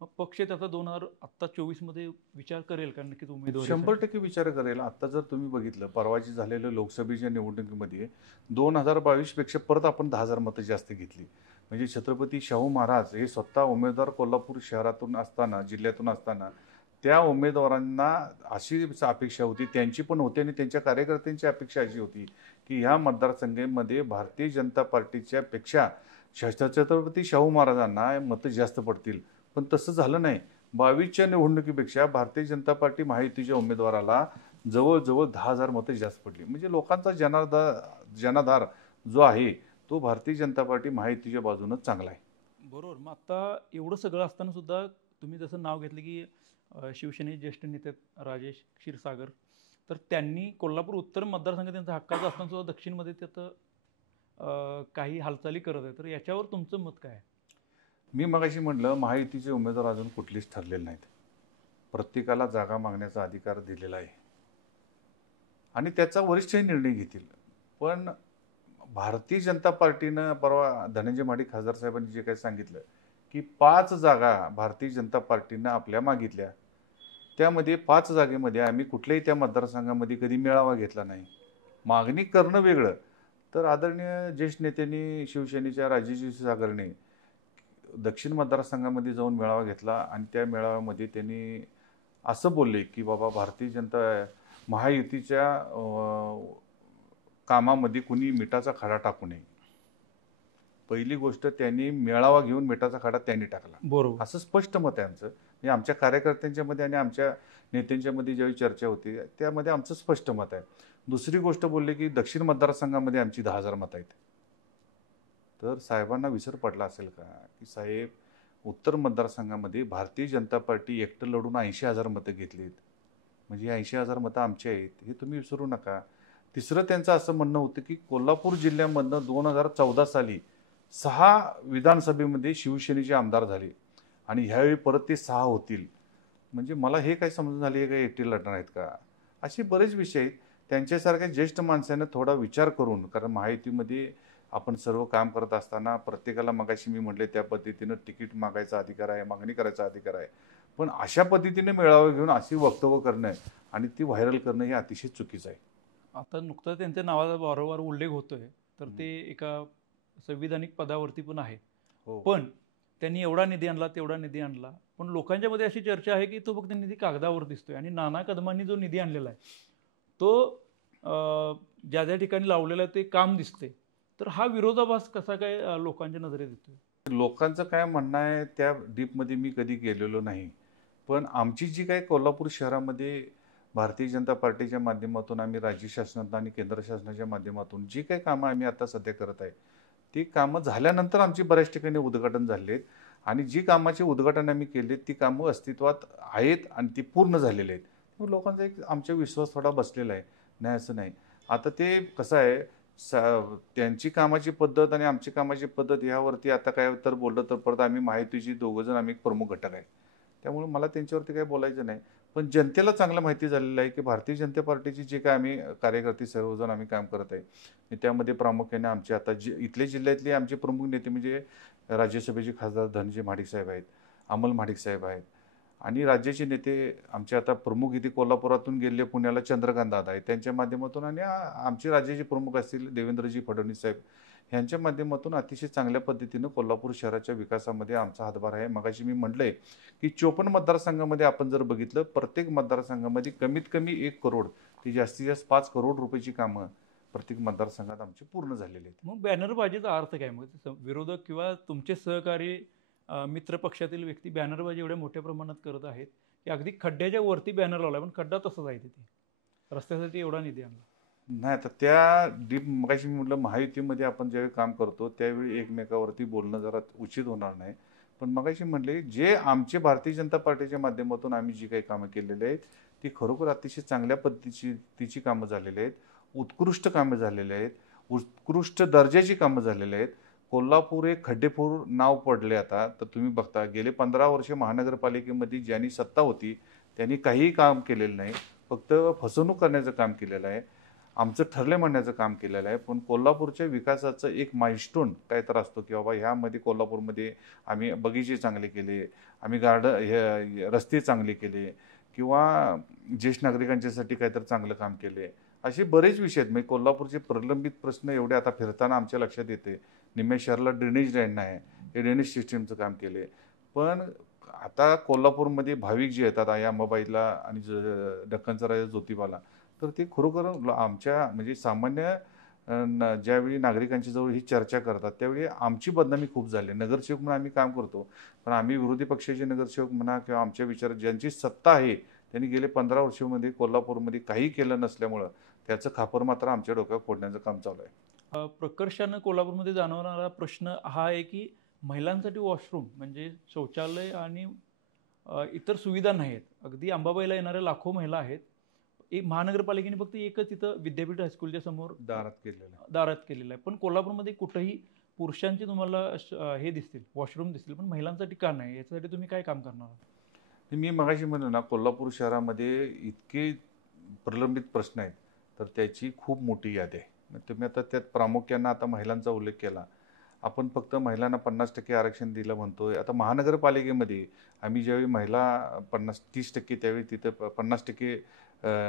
मग पक्ष त्याचा 2024मध्ये विचार करेल का नक्कीच उमेदवारी? 100% विचार करेल. आता जर तुम्ही बघितलं परवाची झालेल्या लोकसभेच्या निवडणुकीमध्ये 2022 पेक्षा परत आपण 10,000 मतं जास्त घेतली. म्हणजे छत्रपती शाहू महाराज हे स्वतः उमेदवार कोल्हापूर शहरातून असताना, जिल्ह्यातून असताना, त्या उमेदवारांना अशीच अपेक्षा होती, त्यांची पण होती आणि त्यांच्या कार्यकर्त्यांची अपेक्षा अशी होती की ह्या मतदारसंघामध्ये भारतीय जनता पार्टीच्या पेक्षा छत्रपती शाहू महाराजांना मतं जास्त पडतील. पण तसं झालं नाही. 22च्या निवडणुकीपेक्षा भारतीय जनता पार्टी महायुतीच्या उमेदवाराला जवळजवळ 10,000 मतं जास्त पडली. म्हणजे लोकांचा जनाधार जो आहे तो भारतीय जनता पार्टी महायुतीच्या बाजूनच चांगला आहे. बरोबर. मग आता एवढं सगळं असताना सुद्धा तुम्ही जसं नाव घेतलं की शिवसेनेचे ज्येष्ठ नेते राजेश क्षीरसागर, तर त्यांनी कोल्हापूर उत्तर मतदारसंघ त्यांचा हक्काचा असताना सुद्धा दक्षिणमध्ये त्याचं काही हालचाली करत आहे. तर याच्यावर तुमचं मत काय आहे? मी मगाशी म्हटलं, महायुतीचे उमेदवार अजून कुठलेच ठरलेले नाहीत. प्रत्येकाला जागा मागण्याचा अधिकार दिलेला आहे आणि त्याचा वरिष्ठही निर्णय घेतील. पण भारतीय जनता पार्टीनं परवा धनंजय महाडिक खासदार साहेबांनी जे काही सांगितलं की 5 जागा भारतीय जनता पार्टीनं आपल्या मागितल्या, त्यामध्ये 5 जागेमध्ये आम्ही कुठल्याही त्या मतदारसंघामध्ये कधी मेळावा घेतला नाही. मागणी करणं वेगळं. तर आदरणीय ज्येष्ठ नेत्यांनी शिवसेनेच्या राजेश क्षीरसागरने दक्षिण मतदारसंघामध्ये जाऊन मेळावा घेतला आणि त्या मेळाव्यामध्ये त्यांनी असं बोलले की बाबा, भारतीय जनता महायुतीच्या कामामध्ये कुणी मिठाचा खडा टाकू नये. पहिली गोष्ट, त्यांनी मेळावा घेऊन मिठाचा खडा त्यांनी टाकला, बरोबर. असं स्पष्ट मत आहे आमचं. म्हणजे आमच्या कार्यकर्त्यांच्यामध्ये आणि आमच्या नेत्यांच्यामध्ये ज्यावेळी चर्चा होती त्यामध्ये आमचं स्पष्ट मत आहे. दुसरी गोष्ट बोलले की दक्षिण मतदारसंघामध्ये आमची 10,000 मतं आहेत. तर साहेबांना विसर पडला असेल का की साहेब, उत्तर मतदारसंघामध्ये भारतीय जनता पार्टी एकटं लढून 80,000 मतं घेतलीत, म्हणजे 80,000 मतं आमची आहेत, हे तुम्ही विसरू नका. तिसरं त्यांचं असं म्हणणं होतं की कोल्हापूर जिल्ह्यामधनं 2014 साली 6 विधानसभेमध्ये शिवसेनेचे आमदार झाले आणि ह्यावेळी परत ते 6 होतील. म्हणजे मला हे काय समजून झाले, हे काय एकटे लढणार आहेत का? असे बरेच विषय आहेत. त्यांच्यासारख्या ज्येष्ठ माणसानं थोडा विचार करून, कारण महायुतीमध्ये आपण सर्व काम करत असताना प्रत्येकाला, मगाशी मी म्हटले त्या पद्धतीनं तिकीट मागायचा अधिकार आहे, मागणी करायचा अधिकार आहे. पण अशा पद्धतीने मेळावा घेऊन अशी वक्तव्य करणं आणि ती व्हायरल करणं हे अतिशय चुकीचं आहे. आता नुकताच त्यांच्या नावाचा वारंवार उल्लेख होतोय, तर ते एका संविधानिक पदावरती पण आहेत. हो. पण त्यांनी एवढा निधी आणला, तेवढा निधी आणला, पण लोकांच्या मध्ये अशी चर्चा आहे की तो फक्त निधी कागदावर दिसतोय. आणि नाना कदमांनी जो निधी आणलेला आहे तो ज्या ज्या ठिकाणी लावलेला आहे ते काम दिसते. तर हा विरोधाभास कसा काय लोकांच्या नजरेत येतोय? लोकांचं काय म्हणणं आहे त्या डीपमध्ये मी कधी गेलेलो नाही. पण आमची जी काही कोल्हापूर शहरामध्ये भारतीय जनता पार्टीच्या माध्यमातून आम्ही राज्य शासनात आणि केंद्र शासनाच्या माध्यमातून जी काही कामं आम्ही आता सध्या करत आहे, ती कामं झाल्यानंतर आमची बऱ्याच ठिकाणी उद्घाटन झाले आहेत. आणि जी कामाचे उद्घाटन आम्ही केले ती कामं अस्तित्वात आहेत आणि ती पूर्ण झालेली आहेत. मग लोकांचा एक आमच्या विश्वास थोडा बसलेला आहे, नाही असं नाही. आता ते कसं आहे, त्यांची कामाची पद्धत आणि आमची कामाची पद्धत यावरती आता काय तर बोललं तर परत आम्ही माहितीची दोघंजण आम्ही प्रमुख घटक आहे, त्यामुळे मला त्यांच्यावरती काही बोलायचं नाही. पण जनतेला चांगलं माहिती झालेलं आहे की भारतीय जनता पार्टीची जे काय आम्ही कार्यकर्ते सर्वजण आम्ही काम करत आहे, त्यामध्ये प्रामुख्याने आमचे आता इथले जिल्ह्यातले आमचे प्रमुख नेते म्हणजे राज्यसभेचे खासदार धनंजय महाडिक साहेब आहेत, अमल महाडिक साहेब आहेत. आणि राज्याचे नेते आमचे आता प्रमुख इथे कोल्हापुरातून गेले पुण्याला चंद्रकांत दादा आहेत, त्यांच्या माध्यमातून. आणि आमचे राज्याचे प्रमुख असतील देवेंद्रजी फडणवीस साहेब, यांच्या माध्यमातून अतिशय चांगल्या पद्धतीनं कोल्हापूर शहराच्या विकासामध्ये आमचा हातभार आहे. मगाशी मी म्हटलंय की 54 मतदारसंघामध्ये आपण जर बघितलं, प्रत्येक मतदारसंघामध्ये कमीत कमी 1 करोड ते जास्तीत जास्त 5 करोड रुपयाची कामं प्रत्येक मतदारसंघात आमची पूर्ण झालेली आहेत. मग बॅनरबाजीचा अर्थ काय? मग विरोधक किंवा तुमचे सहकारी मित्र पक्षातील व्यक्ती बॅनरबाजी एवढ्या मोठ्या प्रमाणात करत आहेत की अगदी खड्ड्याच्या वरती बॅनर लावला, पण खड्डा तसाच आहे तिथे, रस्त्यासाठी एवढा निधी आणला. नाही, तर त्या डीप मगाशी मी म्हटलं महायुतीमध्ये आपण ज्यावेळी काम करतो त्यावेळी एकमेकावरती बोलणं जरा उचित होणार नाही. पण मगाशी म्हटले जे आमचे भारतीय जनता पार्टीच्या माध्यमातून आम्ही जी काही कामं केलेली आहेत ती खरोखर अतिशय चांगल्या पद्धतीची तिची कामं झालेली आहेत, उत्कृष्ट कामं झालेली आहेत, उत्कृष्ट दर्जाची कामं झालेली आहेत. कोल्हापूर एक खड्डेपूर नाव पडले. आता तर तुम्ही बघता गेले 15 वर्ष महानगरपालिकेमध्ये ज्यांनी सत्ता होती त्यांनी काहीही काम केलेलं नाही, फक्त फसवणूक करण्याचं काम केलेलं आहे, आमचं ठरले म्हणण्याचं काम केलेलं आहे. पण कोल्हापूरच्या विकासाचं एक माइलस्टोन काय तर असतो की बाबा ह्यामध्ये कोल्हापूरमध्ये आम्ही बगीचे चांगले केले, आम्ही हे रस्ते चांगले केले, किंवा ज्येष्ठ नागरिकांच्यासाठी काहीतरी चांगलं काम केले. असे बरेच विषय आहेत. म्हणजे कोल्हापूरचे प्रलंबित प्रश्न एवढे आता फिरताना आमच्या लक्षात येते. निम्म्या शहराला ड्रेनेज लाईन नाही, हे ड्रेनेज सिस्टीमचं काम केले. पण आता कोल्हापूरमध्ये भाविक जे येतात या अंबाबाईला आणि दख्खनचा राजा ज्योतिबाला, तर ते खरोखर आमच्या म्हणजे सामान्य ज्यावेळी नागरिकांच्या जवळ ही चर्चा करतात त्यावेळी आमची बदनामी खूप झाली. नगरसेवक म्हणून आम्ही काम करतो, पण आम्ही विरोधी पक्षाचे नगरसेवक म्हणा किंवा आमच्या विचार ज्यांची सत्ता आहे त्यांनी गेले 15 वर्षामध्ये कोल्हापूरमध्ये काही केलं नसल्यामुळं त्याचं खापर मात्र आमच्या डोक्यावर फोडण्याचं काम चालू आहे. प्रकर्षानं कोल्हापूरमध्ये जाणवणारा प्रश्न हा आहे की महिलांसाठी वॉशरूम म्हणजे शौचालय आणि इतर सुविधा नाहीत. अगदी अंबाबाईला येणाऱ्या लाखो महिला आहेत. एक महानगरपालिकेने फक्त एकच इथं विद्यापीठ हायस्कूलच्या समोर दारात केलेलं आहे. पण कोल्हापूरमध्ये कुठंही पुरुषांची तुम्हाला हे दिसतील, वॉशरूम दिसतील, पण महिलांसाठी का नाही? याच्यासाठी तुम्ही काय काम करणार आहात? मी मगाशी म्हणलो ना, कोल्हापूर शहरामध्ये इतके प्रलंबित प्रश्न आहेत तर त्याची खूप मोठी यादी आहे. तुम्ही आता त्यात प्रामुख्यानं आता महिलांचा उल्लेख केला. आपण फक्त महिलांना 50% आरक्षण दिलं म्हणतोय. आता महानगरपालिकेमध्ये आम्ही ज्यावेळी महिला 30% त्यावेळी तिथं 50%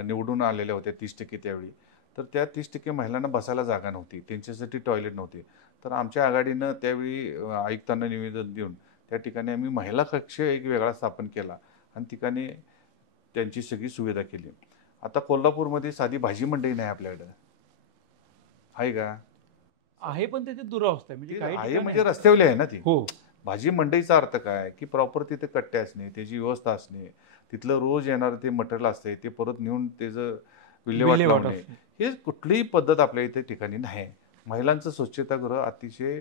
निवडून आलेल्या होत्या, 30% त्यावेळी. तर त्या 30% महिलांना बसायला जागा नव्हती, त्यांच्यासाठी टॉयलेट नव्हते. तर आमच्या आघाडीनं त्यावेळी आयुक्तांना निवेदन देऊन त्या ठिकाणी आम्ही महिला कक्ष एक वेगळा स्थापन केला आणि ठिकाणी त्यांची सगळी सुविधा केली. आता कोल्हापूरमध्ये साधी भाजी मंडई नाही आपल्याकडं. आहे का? आहे, पण त्याची दुरावस्था आहे. म्हणजे ते काही आहे ठिकाणी म्हणजे रस्त्यावली आहे ना ती. हो. भाजी मंडईचा अर्थ काय की प्रॉपर तिथे कट्टे असणे, त्याची व्यवस्था असणे, तिथलं रोज येणारं ते मटेरियल असते ते परत नेऊन त्याचं विल्हेवाट विल्हेवाट लावणे, असते. हे कुठलीही पद्धत आपल्या इथे ठिकाणी नाही. महिलांचं स्वच्छतागृह अतिशय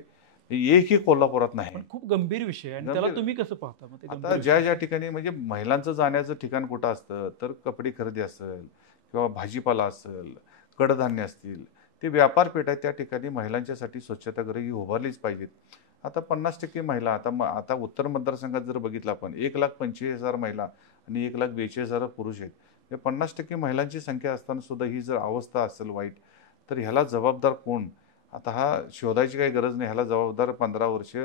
एकही कोल्हापुरात नाही. पण खूप गंभीर विषय आहे आणि त्याला गंभीर. तुम्ही कसं पाहता मग ते आता गंभीर ज्या विषय? ज्या ठिकाणी म्हणजे महिलांचं जाण्याचं ठिकाण कुठं असतं तर कपडे खरेदी असेल किंवा भाजीपाला असेल, कडधान्य असतील, ते व्यापारपेठ आहे त्या ठिकाणी महिलांच्यासाठी स्वच्छतागृह ही उभारलीच पाहिजेत. आता 50% महिला आता उत्तर मतदारसंघात जर बघितलं आपण 1,25,000 महिला आणि 1,42,000 पुरुष आहेत. हे 50% महिलांची संख्या असताना सुद्धा ही जर अवस्था असेल वाईट, तर ह्याला जबाबदार कोण? आता हा शोधायची काही गरज नाही. ह्याला जबाबदार 15 वर्ष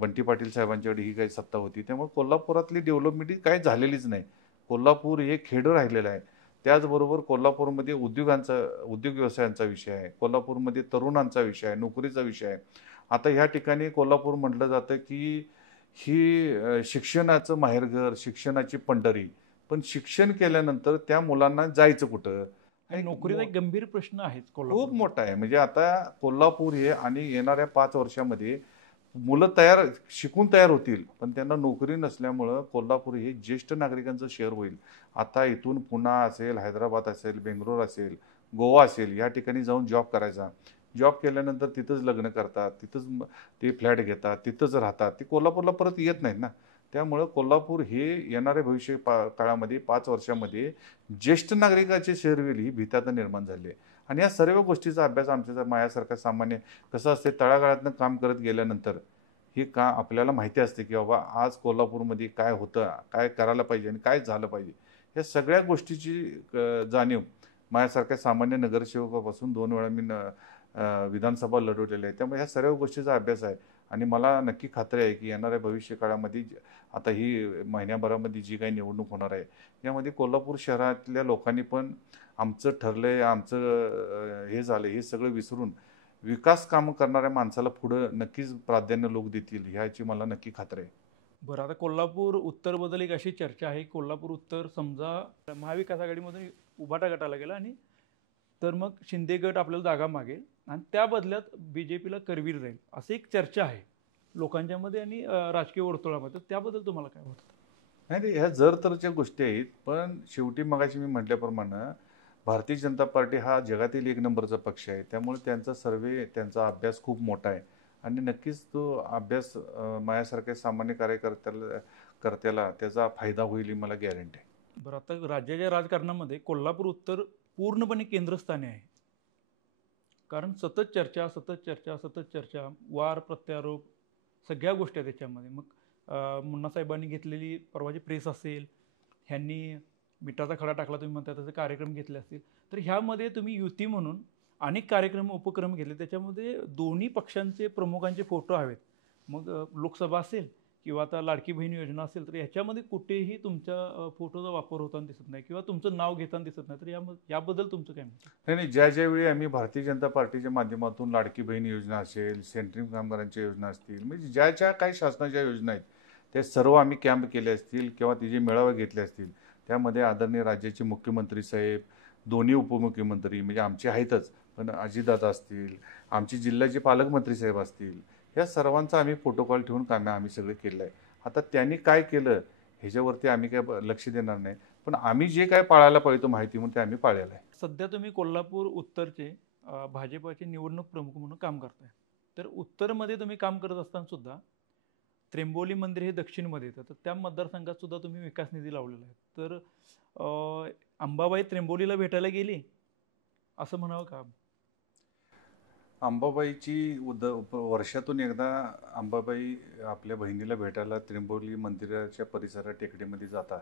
बंटी पाटील साहेबांच्याकडे ही काही सत्ता होती. त्यामुळे कोल्हापुरातली डेव्हलपमेंट ही काही झालेलीच नाही. कोल्हापूर हे खेडं राहिलेलं आहे. त्याचबरोबर कोल्हापूरमध्ये उद्योग व्यवसायांचा विषय आहे. कोल्हापूरमध्ये तरुणांचा विषय आहे, नोकरीचा विषय आहे. आता ह्या ठिकाणी कोल्हापूर म्हटलं जातं की ही शिक्षणाचं माहेरघर, शिक्षणाची पंढरी. पण शिक्षण केल्यानंतर त्या मुलांना जायचं कुठं? हा आणि एक नोकरीचा एक गंभीर प्रश्न आहेच खूप कोल्हापूर. मोठा आहे. म्हणजे आता कोल्हापूर हे आणि येणाऱ्या 5 वर्षामध्ये मुलं शिकून तयार होतील, पण त्यांना नोकरी नसल्यामुळं कोल्हापूर हे ज्येष्ठ नागरिकांचं शहर होईल. आता इथून पुणा असेल, हैदराबाद असेल, बेंगलोर असेल, गोवा असेल, या ठिकाणी जाऊन जॉब करायचा. जॉब केल्यानंतर तिथंच लग्न करतात, तिथंच ते फ्लॅट घेतात, तिथंच राहतात. ते कोल्हापूरला परत येत नाहीत ना. त्यामुळं कोल्हापूर हे येणाऱ्या काळामध्ये 5 वर्षामध्ये ज्येष्ठ नागरिकाचे शहर होईल ही भीती आता निर्माण झाली आहे. आणि या सर्व गोष्टीचा अभ्यास आमच्या माझ्यासारखा सामान्य कसं असते, तळागाळातनं काम करत गेल्यानंतर हे का आपल्याला माहिती असते की बाबा आज कोल्हापूरमध्ये काय होतं, काय करायला पाहिजे आणि काय झालं पाहिजे. या सगळ्या गोष्टीची जाणीव माझ्यासारख्या सामान्य नगरसेवकापासून 2 वेळा मी विधानसभा लढवलेली आहे. त्यामुळे ह्या सर्व गोष्टीचा अभ्यास आहे आणि मला नक्की खात्री आहे की येणाऱ्या भविष्य काळामध्ये आता ही महिन्याभरामध्ये जी काही निवडणूक होणार आहे, यामध्ये कोल्हापूर शहरातल्या लोकांनी पण आमचं ठरलंय, आमचं हे झालं, हे सगळं विसरून विकास कामं करणाऱ्या माणसाला पुढं नक्कीच प्राधान्य लोक देतील, ह्याची मला नक्की खात्री आहे. बरं, आता कोल्हापूर उत्तरबद्दल एक अशी चर्चा आहे. कोल्हापूर उत्तर समजा महाविकास आघाडीमधून उभाटा गटाला गेला आणि तर मग शिंदे गट आपल्याला जागा मागेल आणि त्या बदल्यात बीजेपीला करवीर राहील, अशी एक चर्चा आहे लोकांच्यामध्ये आणि राजकीय वर्तुळामध्ये. तर त्याबद्दल तुम्हाला काय वाटतं? नाही नाही, ह्या जर तरच्या गोष्टी आहेत, पण शेवटी मगाशी मी म्हटल्याप्रमाणे भारतीय जनता पार्टी हा जगातील एक नंबरचा पक्ष आहे. त्यामुळे त्यांचा सर्वे, त्यांचा अभ्यास खूप मोठा आहे आणि नक्कीच तो अभ्यास माझ्यासारख्या सामान्य कर्त्याला त्याचा फायदा होईल ही मला गॅरंटी आहे. बरं, आता राज्याच्या राजकारणामध्ये कोल्हापूर उत्तर पूर्णपणे केंद्रस्थानी आहे. कारण सतत चर्चा, सतत चर्चा, सतत चर्चा, वार प्रत्यारोप, सगळ्या गोष्टी आहेत त्याच्यामध्ये. मग मुन्ना साहेबांनी घेतलेली परवाची प्रेस असेल, ह्यांनी मिठाचा खडा टाकला तुम्ही म्हणता तसे कार्यक्रम घेतले असतील, तर ह्यामध्ये तुम्ही युती म्हणून अनेक कार्यक्रम उपक्रम घेतले. त्याच्यामध्ये दोन्ही पक्षांचे प्रमुखांचे फोटो हवेत. मग लोकसभा असेल किंवा आता लाडकी बहीण योजना असेल, तर ह्याच्यामध्ये कुठेही तुमच्या फोटोचा वापर होताना दिसत नाही किंवा तुमचं नाव घेताना दिसत नाही. तर याबद्दल तुमचं काय म्हणतं? नाही नाही, ज्या ज्यावेळी आम्ही भारतीय जनता पार्टीच्या माध्यमातून लाडकी बहीण योजना असेल, सेंट्रिंग कामगारांच्या योजना असतील, म्हणजे ज्या ज्या काही शासनाच्या योजना आहेत त्या सर्व आम्ही कॅम्प केले असतील किंवा तिचे मेळावे घेतले असतील. त्यामध्ये आदरणीय राज्याचे मुख्यमंत्री साहेब, दोन्ही उपमुख्यमंत्री म्हणजे आमचे आहेतच, पण अजितदादा असतील, आमचे जिल्ह्याचे पालकमंत्री साहेब असतील, या सर्वांचा आम्ही प्रोटोकॉल ठेवून काम आम्ही सगळं केलं आहे. आता त्यांनी काय केलं ह्याच्यावरती आम्ही काय लक्ष देणार नाही, पण आम्ही जे काय पाळायला पाहिजे माहिती म्हणून ते आम्ही पाळलेलं आहे. सध्या तुम्ही कोल्हापूर उत्तरचे भाजपचे निवडणूक प्रमुख म्हणून काम करताय. तर उत्तरमध्ये तुम्ही काम करत असताना सुद्धा त्र्यंबोली मंदिर हे दक्षिणमध्ये येतं, तर त्या मतदारसंघात सुद्धा तुम्ही विकास निधी लावलेला आहे. तर अंबाबाई त्र्यंबोलीला भेटायला गेली असं म्हणावं का? अंबाबाईची वर्षातून एकदा अंबाबाई आपल्या बहिणीला भेटायला त्र्यंबोली मंदिराच्या परिसरात टेकडीमध्ये जातात.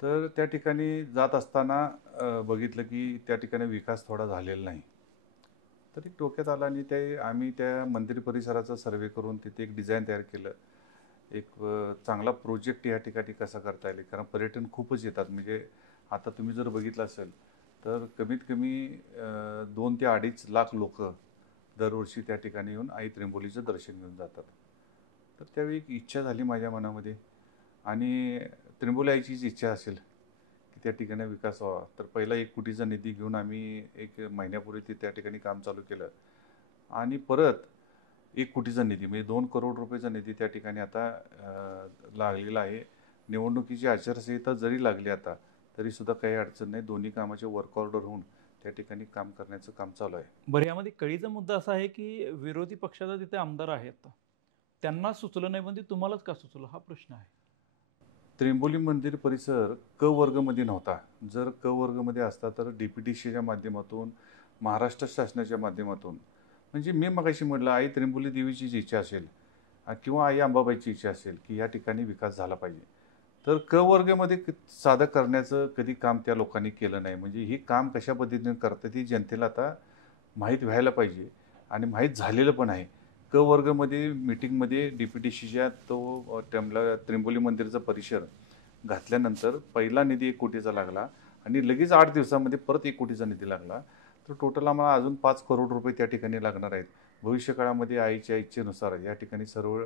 तर त्या ठिकाणी जात असताना बघितलं की त्या ठिकाणी विकास थोडा झालेला नाही. तर एक डोक्यात आलं आणि आम्ही त्या मंदिर परिसराचा सर्वे करून तिथे एक डिझाईन तयार केलं. एक चांगला प्रोजेक्ट या ठिकाणी कसा करता येईल, कारण पर्यटन खूपच येतात. म्हणजे आता तुम्ही जर बघितलं असेल तर कमीत कमी 2 ते 2.5 लाख लोक दरवर्षी त्या ठिकाणी येऊन आई त्र्यंबोलीचं दर्शन घेऊन जातात. तर त्यावेळी एक इच्छा झाली माझ्या मनामध्ये आणि त्र्यंबोली आईचीच इच्छा असेल की त्या ठिकाणी विकास व्हावा. तर पहिला 1 कोटीचा निधी घेऊन आम्ही 1 महिन्यापूर्वी ते त्या ठिकाणी काम चालू केलं आणि परत 1 कोटीचा निधी म्हणजे 2 करोड रुपयाचा निधी त्या ठिकाणी आता लागलेला आहे. निवडणुकीची आचारसंहिता जरी लागली आता तरीसुद्धा काही अडचण नाही. दोन्ही कामाचे वर्क ऑर्डर होऊन त्या ठिकाणी काम करण्याचं काम चालू आहे. बरं, यामध्ये कळीचा मुद्दा असा आहे की विरोधी पक्षाचा तिथे आमदार आहेत, त्यांना सुचलं नाही पण ते तुम्हालाच का सुचलं हा प्रश्न आहे. त्रिंबोली मंदिर परिसर क वर्गमध्ये नव्हता. जर क वर्गमध्ये असता तर DPDCच्या माध्यमातून, महाराष्ट्र शासनाच्या माध्यमातून म्हणजे मी मगाशी म्हटलं आई त्रिंबोली देवीची जी इच्छा असेल किंवा आई अंबाबाईची इच्छा असेल की या ठिकाणी विकास झाला पाहिजे, तर क वर्गामध्ये साधं करण्याचं कधी काम त्या लोकांनी केलं नाही. म्हणजे ही काम कशा पद्धतीने करतात ती जनतेला आता माहीत व्हायला पाहिजे आणि माहीत झालेलं पण आहे. क वर्गमध्ये मीटिंगमध्ये DPDCच्या तो टर्मला त्रिंबोली मंदिरचा परिसर घातल्यानंतर पहिला निधी 1 कोटीचा लागला आणि लगेच 8 दिवसामध्ये परत 1 कोटीचा निधी लागला. तर टोटल आम्हाला अजून 5 करोड रुपये त्या ठिकाणी लागणार आहेत. भविष्यकाळामध्ये आईच्या इच्छेनुसार या ठिकाणी सर्व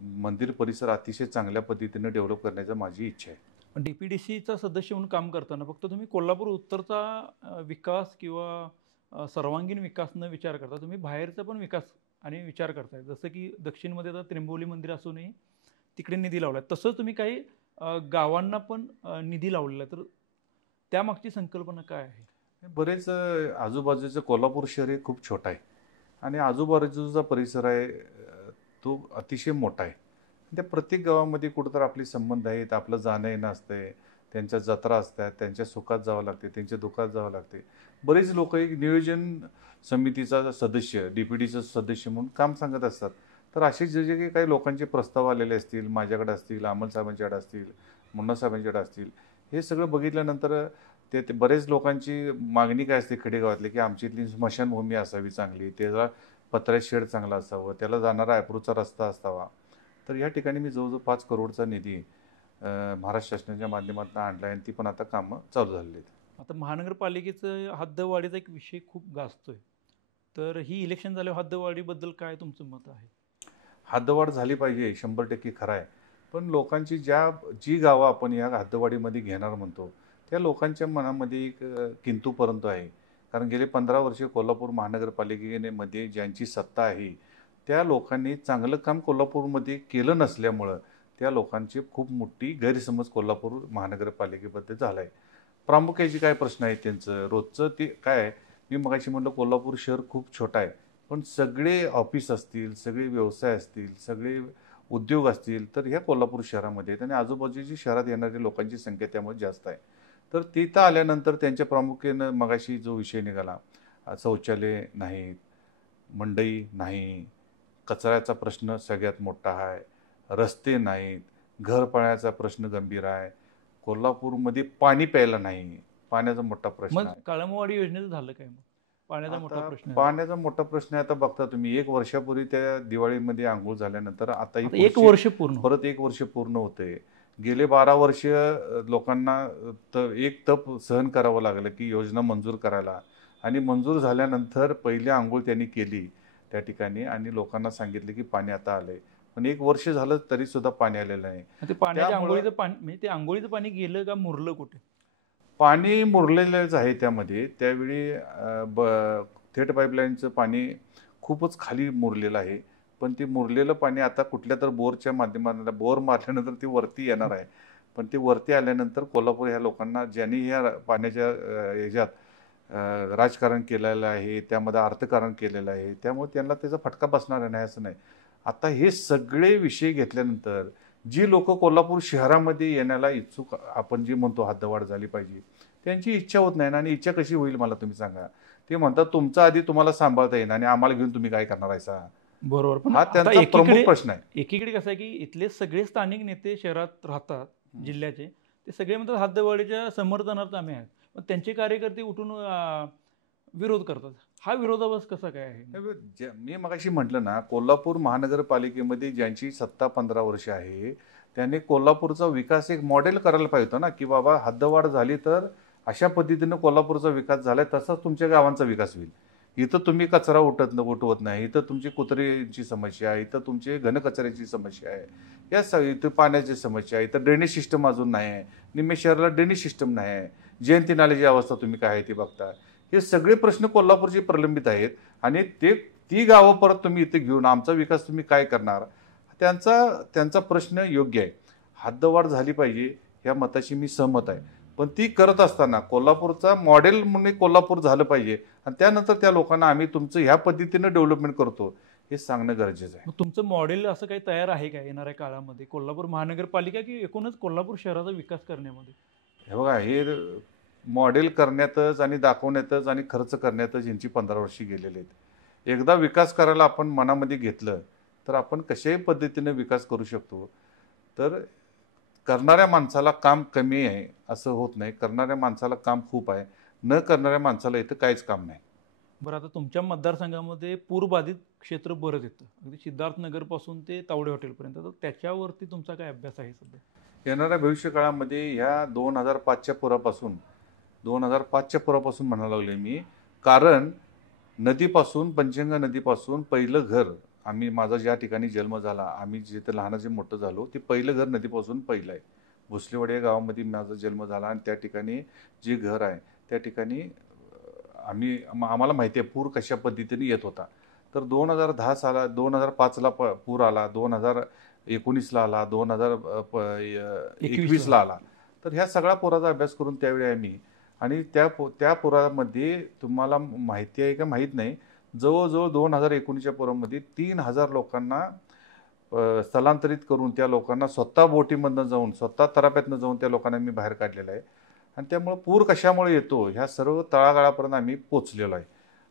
मंदिर परिसर अतिशय चांगल्या पद्धतीने डेव्हलप करण्याची माझी इच्छा आहे. पण DPDCचा सदस्य म्हणून काम करताना फक्त तुम्ही कोल्हापूर उत्तरचा विकास किंवा सर्वांगीण विकास न विचार करता तुम्ही बाहेरचा पण विकास आणि विचार करताय. जसं की दक्षिणमध्ये आता त्रिंबोली मंदिर असूनही तिकडे निधी लावलाय, तसं तुम्ही काही गावांना पण निधी लावलेला आहे. तर त्यामागची संकल्पना काय आहे? बरेच आजूबाजूचं कोल्हापूर शहर हे खूप छोटं आहे आणि आजूबाजूचा परिसर आहे तो अतिशय मोठा आहे. त्या प्रत्येक गावामध्ये कुठंतरी आपले संबंध आहेत, आपलं जाणं येणं असतंय, त्यांच्या जत्रा असतात, त्यांच्या सुखात जावं लागते, त्यांच्या दुःखात जावं लागते. बरेच लोक एक नियोजन समितीचा सदस्य, DPDचं सदस्य म्हणून काम सांगत असतात. तर असे जे जे काही लोकांचे प्रस्ताव आलेले असतील, माझ्याकडे असतील, अमल साहेबांच्याकडे असतील, मुन्ना साहेबांच्याकडे असतील, हे सगळं बघितल्यानंतर ते बरेच लोकांची मागणी काय असते खेडेगावातली की आमची इथली स्मशानभूमी असावी चांगली, त्याला पत्र्यात शेड चांगला असावं, त्याला जाणारा ॲप्रोचचा रस्ता असावा. तर या ठिकाणी मी जवळजवळ 5 करोडचा निधी महाराष्ट्र शासनाच्या माध्यमातून आणला आहे आणि ती पण आता कामं चालू झालेली आहेत. आता महानगरपालिकेचं हद्दवाढीचा एक विषय खूप गाजतोय, तर ही इलेक्शन झाल्यावर हद्दवाढीबद्दल काय तुमचं मत आहे? हद्दवाढ झाली पाहिजे 100% खरं आहे. पण लोकांची जी गावं आपण या हद्दवाढीमध्ये घेणार म्हणतो त्या लोकांच्या मनामध्ये एक किंतु परंतु आहे. कारण गेले 15 वर्षे कोल्हापूर महानगरपालिकेमध्ये ज्यांची सत्ता आहे त्या लोकांनी चांगलं काम कोल्हापूरमध्ये केलं नसल्यामुळं त्या लोकांची खूप मोठी गैरसमज कोल्हापूर महानगरपालिकेबद्दल झाला आहे. प्रामुख्याचे काय प्रश्न आहेत त्यांचं रोजचं ते काय आहे, मी मगाशी म्हटलं कोल्हापूर शहर खूप छोटा आहे पण सगळे ऑफिस असतील, सगळे व्यवसाय असतील, सगळे उद्योग असतील तर ह्या कोल्हापूर शहरामध्ये आहेत आणि आजूबाजूच्या शहरात येणाऱ्या लोकांची संख्या त्यामुळे जास्त आहे. तर तिथं आल्यानंतर त्यांच्या प्रामुख्यानं मगाशी जो विषय निघाला, शौचालय नाहीत, मंडई नाही, कचऱ्याचा प्रश्न सगळ्यात मोठा आहे, रस्ते नाहीत, घर पाण्याचा प्रश्न गंभीर आहे, कोल्हापूरमध्ये पाणी प्यायला नाही, पाण्याचा मोठा प्रश्न मग आहे. काळमवाडी योजनेचं झालं काय? मग पाण्याचा मोठा प्रश्न आहे. पाण्याचा मोठा प्रश्न आहे. आता बघता तुम्ही 1 वर्षापूर्वी त्या दिवाळीमध्ये आंघोळ झाल्यानंतर आता 1 वर्ष पूर्ण परत 1 वर्ष पूर्ण होते. गेले 12 वर्ष लोकांना एक तप सहन करावं लागलं की योजना मंजूर करायला आणि मंजूर झाल्यानंतर पहिली आंघोळ त्यांनी केली त्या ठिकाणी आणि लोकांना सांगितले की पाणी आता आलंय. पण 1 वर्ष झालं तरी सुद्धा पाणी आलेलं नाही. ते पाण्याच्या आंघोळीचं पाणी म्हणजे ते आंघोळीचं पाणी गेलं का मुरलं कुठे? पाणी मुरलेलंच आहे त्यामध्ये. त्यावेळी थेट पाईपलाईनचं पाणी खूपच खाली मुरलेलं आहे. पण ते मुरलेलं पाणी आता कुठल्या तर बोरच्या माध्यमातून बोर मारल्यानंतर ते वरती येणार आहे. पण ते वरती आल्यानंतर कोल्हापूर ह्या लोकांना ज्यांनी ह्या पाण्याच्या ह्याच्यात राजकारण केलेलं आहे, त्यामध्ये अर्थकारण केलेलं आहे, त्यामुळे त्यांना त्याचा फटका बसणार नाही असं नाही. आता हे सगळे विषय घेतल्यानंतर जी लोक कोल्हापूर शहरामध्ये येण्याला इच्छुक आपण जे म्हणतो हद्दवाढ झाली पाहिजे त्यांची इच्छा होत नाही. आणि इच्छा कशी होईल मला तुम्ही सांगा. ते म्हणतात तुमचा आधी तुम्हाला सांभाळता येईल आणि आम्हाला घेऊन तुम्ही काय करणार आहे सा. बरोबर. पण हा त्यांचा प्रमुख प्रश्न आहे. एकीकडे कसं आहे की इथले सगळे स्थानिक नेते शहरात राहतात जिल्ह्याचे, ते सगळे म्हणतात हद्दवाढीच्या समर्थनार्थ आम्ही आहेत, पण त्यांचे कार्यकर्ते उठून विरोध करतात. हा विरोधाभास कसा काय आहे? मी मगाशी म्हटलं ना, कोल्हापूर महानगरपालिकेमध्ये ज्यांची सत्ता 15 वर्ष आहे त्यांनी कोल्हापूरचा विकास एक मॉडेल करायला पाहिजे होतं ना, की बाबा हद्दवाढ झाली तर अशा पद्धतीनं कोल्हापूरचा विकास झालाय तसाच तुमच्या गावांचा विकास होईल. इथं तुम्ही कचरा उठवत नाही, इथं तुमची कुत्र्याची समस्या आहे, इथं तुमची घनकचऱ्याची समस्या आहे, इथं पाण्याची समस्या आहे, इथं ड्रेनेज सिस्टम अजून नाही आहे, निम्मे शहराला ड्रेनेज सिस्टम नाही आहे, जयंती नाल्याची अवस्था तुम्ही काय आहे ती बघता. हे सगळे प्रश्न कोल्हापूरचे प्रलंबित आहेत आणि ती गावं परत तुम्ही इथे घेऊन आमचा विकास तुम्ही काय करणार, त्यांचा प्रश्न योग्य आहे. हद्दवाढ झाली पाहिजे या मताशी मी सहमत आहे, पण ती करत असताना कोल्हापूरचा मॉडेल म्हणून कोल्हापूर झालं पाहिजे आणि त्यानंतर त्या लोकांना आम्ही तुमचं ह्या पद्धतीनं डेव्हलपमेंट करतो हे सांगणं गरजेचं आहे. मग तुमचं मॉडेल असं काही तयार आहे का येणाऱ्या काळामध्ये कोल्हापूर महानगरपालिका की एकूणच कोल्हापूर शहराचा विकास करण्यामध्ये? हे बघा, हे मॉडेल करण्यातच आणि दाखवण्यातच आणि खर्च करण्यातच यांची 15 वर्षी गेलेले आहेत. एकदा विकास करायला आपण मनामध्ये घेतलं तर आपण कशाही पद्धतीने विकास करू शकतो. तर करणाऱ्या माणसाला काम कमी आहे असं होत नाही, करणाऱ्या माणसाला काम खूप आहे, न करणाऱ्या माणसाला इथं काहीच काम नाही. बरं, आता तुमच्या मतदारसंघामध्ये पूरबाधित क्षेत्र बरंच येतं, अगदी सिद्धार्थनगरपासून ते तावडे हॉटेलपर्यंत. तर त्याच्यावरती तुमचा काय अभ्यास आहे सध्या? येणाऱ्या भविष्यकाळामध्ये ह्या 2005च्या पुरापासून म्हणायला लागले मी, कारण नदीपासून पंचगंगा नदीपासून पहिलं घर माझा ज्या ठिकाणी जन्म झाला, आम्ही जिथे लहानाचे मोठं झालो ते पहिलं घर नदीपासून पहिलं आहे. भोसलेवाडी या गावामध्ये माझा जन्म झाला आणि त्या ठिकाणी जे घर आहे त्या ठिकाणी आम्हाला माहिती आहे पूर कशा पद्धतीने येत होता. तर 2005ला पूर आला, 2019ला आला, 2021ला आला. तर ह्या सगळ्या पुराचा अभ्यास करून त्यावेळी आम्ही आणि त्या पुरामध्ये तुम्हाला माहिती आहे का माहीत नाही, जवळजवळ 2019च्या पुरामध्ये 3000 लोकांना स्थलांतरित करून त्या लोकांना स्वतः बोटीमधनं जाऊन स्वतः तराप्यातनं जाऊन त्या लोकांना मी बाहेर काढलेलं आहे. आणि त्यामुळं पूर कशामुळे येतो ह्या सर्व तळागाळापर्यंत आम्ही पोचलेलो आहे.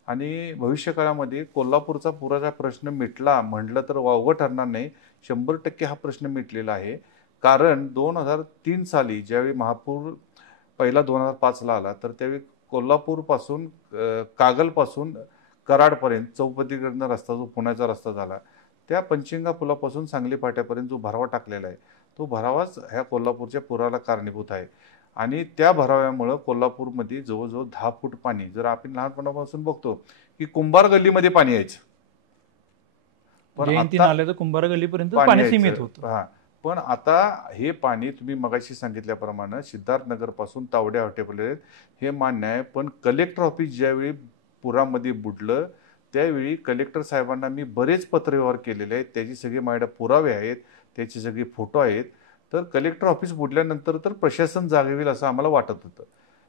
आणि भविष्यकाळामध्ये कोल्हापूरचा पुराचा प्रश्न मिटला म्हटलं तर वावगं ठरणार नाही. 100% हा प्रश्न मिटलेला आहे. कारण 2003 साली ज्यावेळी महापूर पहिला 2005ला आला तर त्यावेळी कोल्हापूरपासून कागलपासून कराडपर्यंत चौपदरीकडनं रस्ता जो पुण्याचा रस्ता झाला, त्या पंचगंगा पुलापासून सांगली फाट्यापर्यंत जो भरावा टाकलेला आहे तो भरावाच ह्या कोल्हापूरच्या पुराला कारणीभूत आहे. आणि त्या भराव्यामुळं कोल्हापूरमध्ये जवळजवळ 10 फूट पाणी, जर आपण लहानपणापासून बघतो की कुंभार गल्लीमध्ये पाणी यायचं, जयंती नाल्याचं कुंभार गल्लीपर्यंत पाणी सीमित होतं. हा, पण आता हे पाणी तुम्ही मगाशी सांगितल्याप्रमाणे सिद्धार्थनगर पासून तावडे हॉटेलपर्यंत हे मान्य आहे. पण कलेक्टर ऑफिस ज्यावेळी पुरामध्ये बुडलं त्यावेळी कलेक्टर साहेबांना मी बरेच पत्रव्यवहार केलेले आहेत, त्याची सगळी माझ्याकडे पुरावे आहेत, त्याचे सगळे फोटो आहेत. तर कलेक्टर ऑफिस बुडल्यानंतर तर प्रशासन जागेल असं आम्हाला वाटत होतं.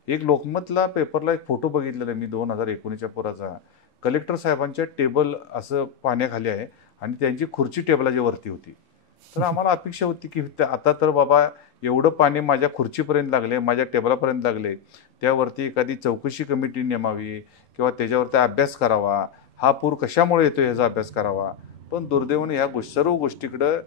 एक लोकमतला पेपरला एक फोटो बघितलेला मी 2019च्या पुराचा. कलेक्टर साहेबांच्या टेबल असं पाण्याखाली आहे आणि त्यांची खुर्ची टेबलाच्या वरती होती. तर आम्हाला अपेक्षा होती की आता तर बाबा एवढं पाणी माझ्या खुर्चीपर्यंत लागले, माझ्या टेबलापर्यंत लागले, त्यावरती एखादी चौकशी कमिटी नेमावी किंवा त्याच्यावरती अभ्यास करावा, हा पूर कशामुळे येतो याचा अभ्यास करावा. पण दुर्दैवाने ह्या सर्व गोष्टीकडं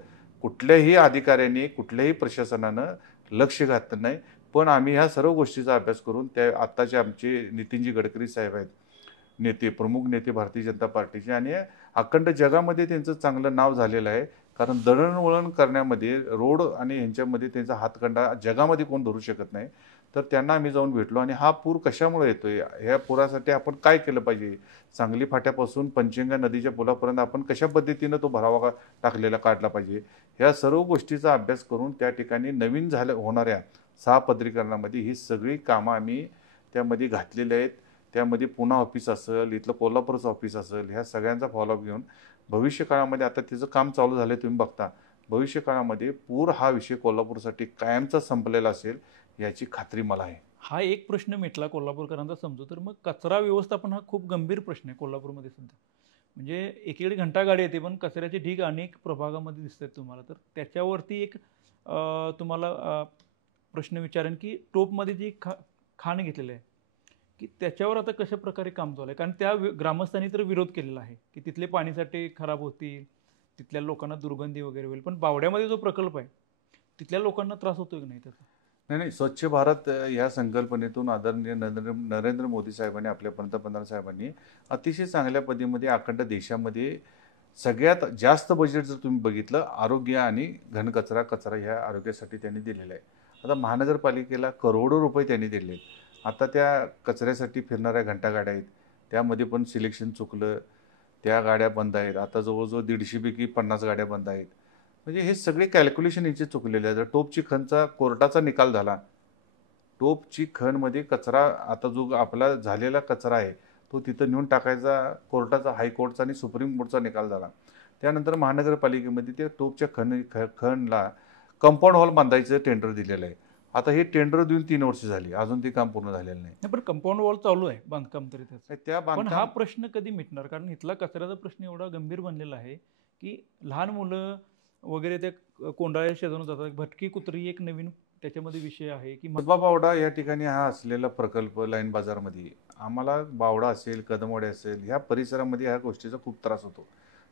कुठल्याही अधिकाऱ्यांनी कुठल्याही प्रशासनानं लक्ष घातलं नाही. पण आम्ही ह्या सर्व गोष्टीचा अभ्यास करून त्या आत्ताचे आमचे नितीनजी गडकरी साहेब आहेत, प्रमुख नेते भारतीय जनता पार्टीचे, आणि अखंड जगामध्ये त्यांचं चांगलं नाव झालेलं आहे. कारण दळणवळण करण्यामध्ये रोड आणि ह्यांच्यामध्ये त्यांचा हातखंडा जगामध्ये कोण धरू शकत नाही. तर त्यांना आम्ही जाऊन भेटलो आणि हा पूर कशामुळे येतोय, ह्या पुरासाठी आपण काय केलं पाहिजे, सांगली फाट्यापासून पंचगंगा नदीच्या पुलापर्यंत आपण कशा पद्धतीनं तो भरावा काढला पाहिजे, ह्या सर्व गोष्टीचा अभ्यास करून त्या ठिकाणी नवीन होणाऱ्या 6 पदरीकरणामध्ये ही सगळी कामं आम्ही त्यामध्ये घातलेली आहेत. त्यामध्ये पुणे ऑफिस असेल, इथलं कोल्हापूरचं ऑफिस असेल, ह्या सगळ्यांचा फॉलोअप घेऊन भविष्य काळामध्ये आता त्याचं काम चालू झालं, तुम्ही बघता भविष्य काळामध्ये पूर हा विषय कोल्हापूरसाठी कायमचा संपलेला असेल याची खात्री मला आहे. हा एक प्रश्न मिटला कोल्हापूरकरांचा समजू, तर मग कचरा व्यवस्थापन हा खूप गंभीर प्रश्न आहे कोल्हापूरमध्ये सध्या. म्हणजे एकीकडे घंटागाडी येते पण कचऱ्याचे ढीग अनेक प्रभागामध्ये दिसत आहेत तुम्हाला. तर त्याच्यावरती एक तुम्हाला प्रश्न विचारेन की टोपमध्ये जी खाण घेतलेलं आहे की त्याच्यावर आता कशा प्रकारे काम चालू आहे. कारण त्या ग्रामस्थांनी तर विरोध केलेला आहे की तिथले पाणीसाठे खराब होतील, तिथल्या लोकांना दुर्गंधी वगैरे होईल. पण बावड्यामध्ये जो प्रकल्प आहे तिथल्या लोकांना त्रास होतोय की नाही त्याचा? नाही, स्वच्छ भारत या संकल्पनेतून आदरणीय नरेंद्र मोदी साहेबांनी, आपल्या पंतप्रधान साहेबांनी अतिशय चांगल्या पद्धतीमध्ये अखंड देशामध्ये सगळ्यात जास्त बजेट जर तुम्ही बघितलं आरोग्य आणि घनकचरा ह्या आरोग्यासाठी त्यांनी दिलेलं आहे. आता महानगरपालिकेला करोडो रुपये त्यांनी दिले. आता त्या कचऱ्यासाठी फिरणाऱ्या घंटागाड्या आहेत, त्यामध्ये पण सिलेक्शन चुकलं, त्या गाड्या बंद आहेत. आता जवळजवळ 150 पैकी 50 गाड्या बंद आहेत. म्हणजे हे सगळे कॅल्क्युलेशन यांचे चुकलेले आहे. जर टोपची खणचा कोर्टाचा निकाल झाला, टोपची खणमध्ये कचरा आता जो आपला झालेला कचरा आहे तो तिथं नेऊन टाकायचा कोर्टाचा, हायकोर्टचा आणि सुप्रीम कोर्टचा निकाल झाला. त्यानंतर महानगरपालिकेमध्ये ते टोपच्या खणला कंपाऊंड हॉल बांधायचं टेंडर दिलेलं आहे. आता हे टेंडर देऊन 3 वर्ष झाली, अजून ते काम पूर्ण झालेलं नाही. नाही, पण कंपाऊंड वॉल चालू आहे बांधकाम तरी त्याचं. त्या पण हा बांधकाम प्रश्न कधी मिटणार? कारण इथला कचऱ्याचा प्रश्न एवढा गंभीर बनलेला आहे की लहान मुलं वगैरे त्या कोंडाळ्या शेजारून जातात. भटकी कुत्री एक नवीन त्याच्यामध्ये विषय आहे की कसबा बावडा या ठिकाणी हा असलेला प्रकल्प लाईन बाजारमध्ये आम्हाला बावडा असेल, कदमवाडी असेल, ह्या परिसरामध्ये ह्या गोष्टीचा खूप त्रास होतो.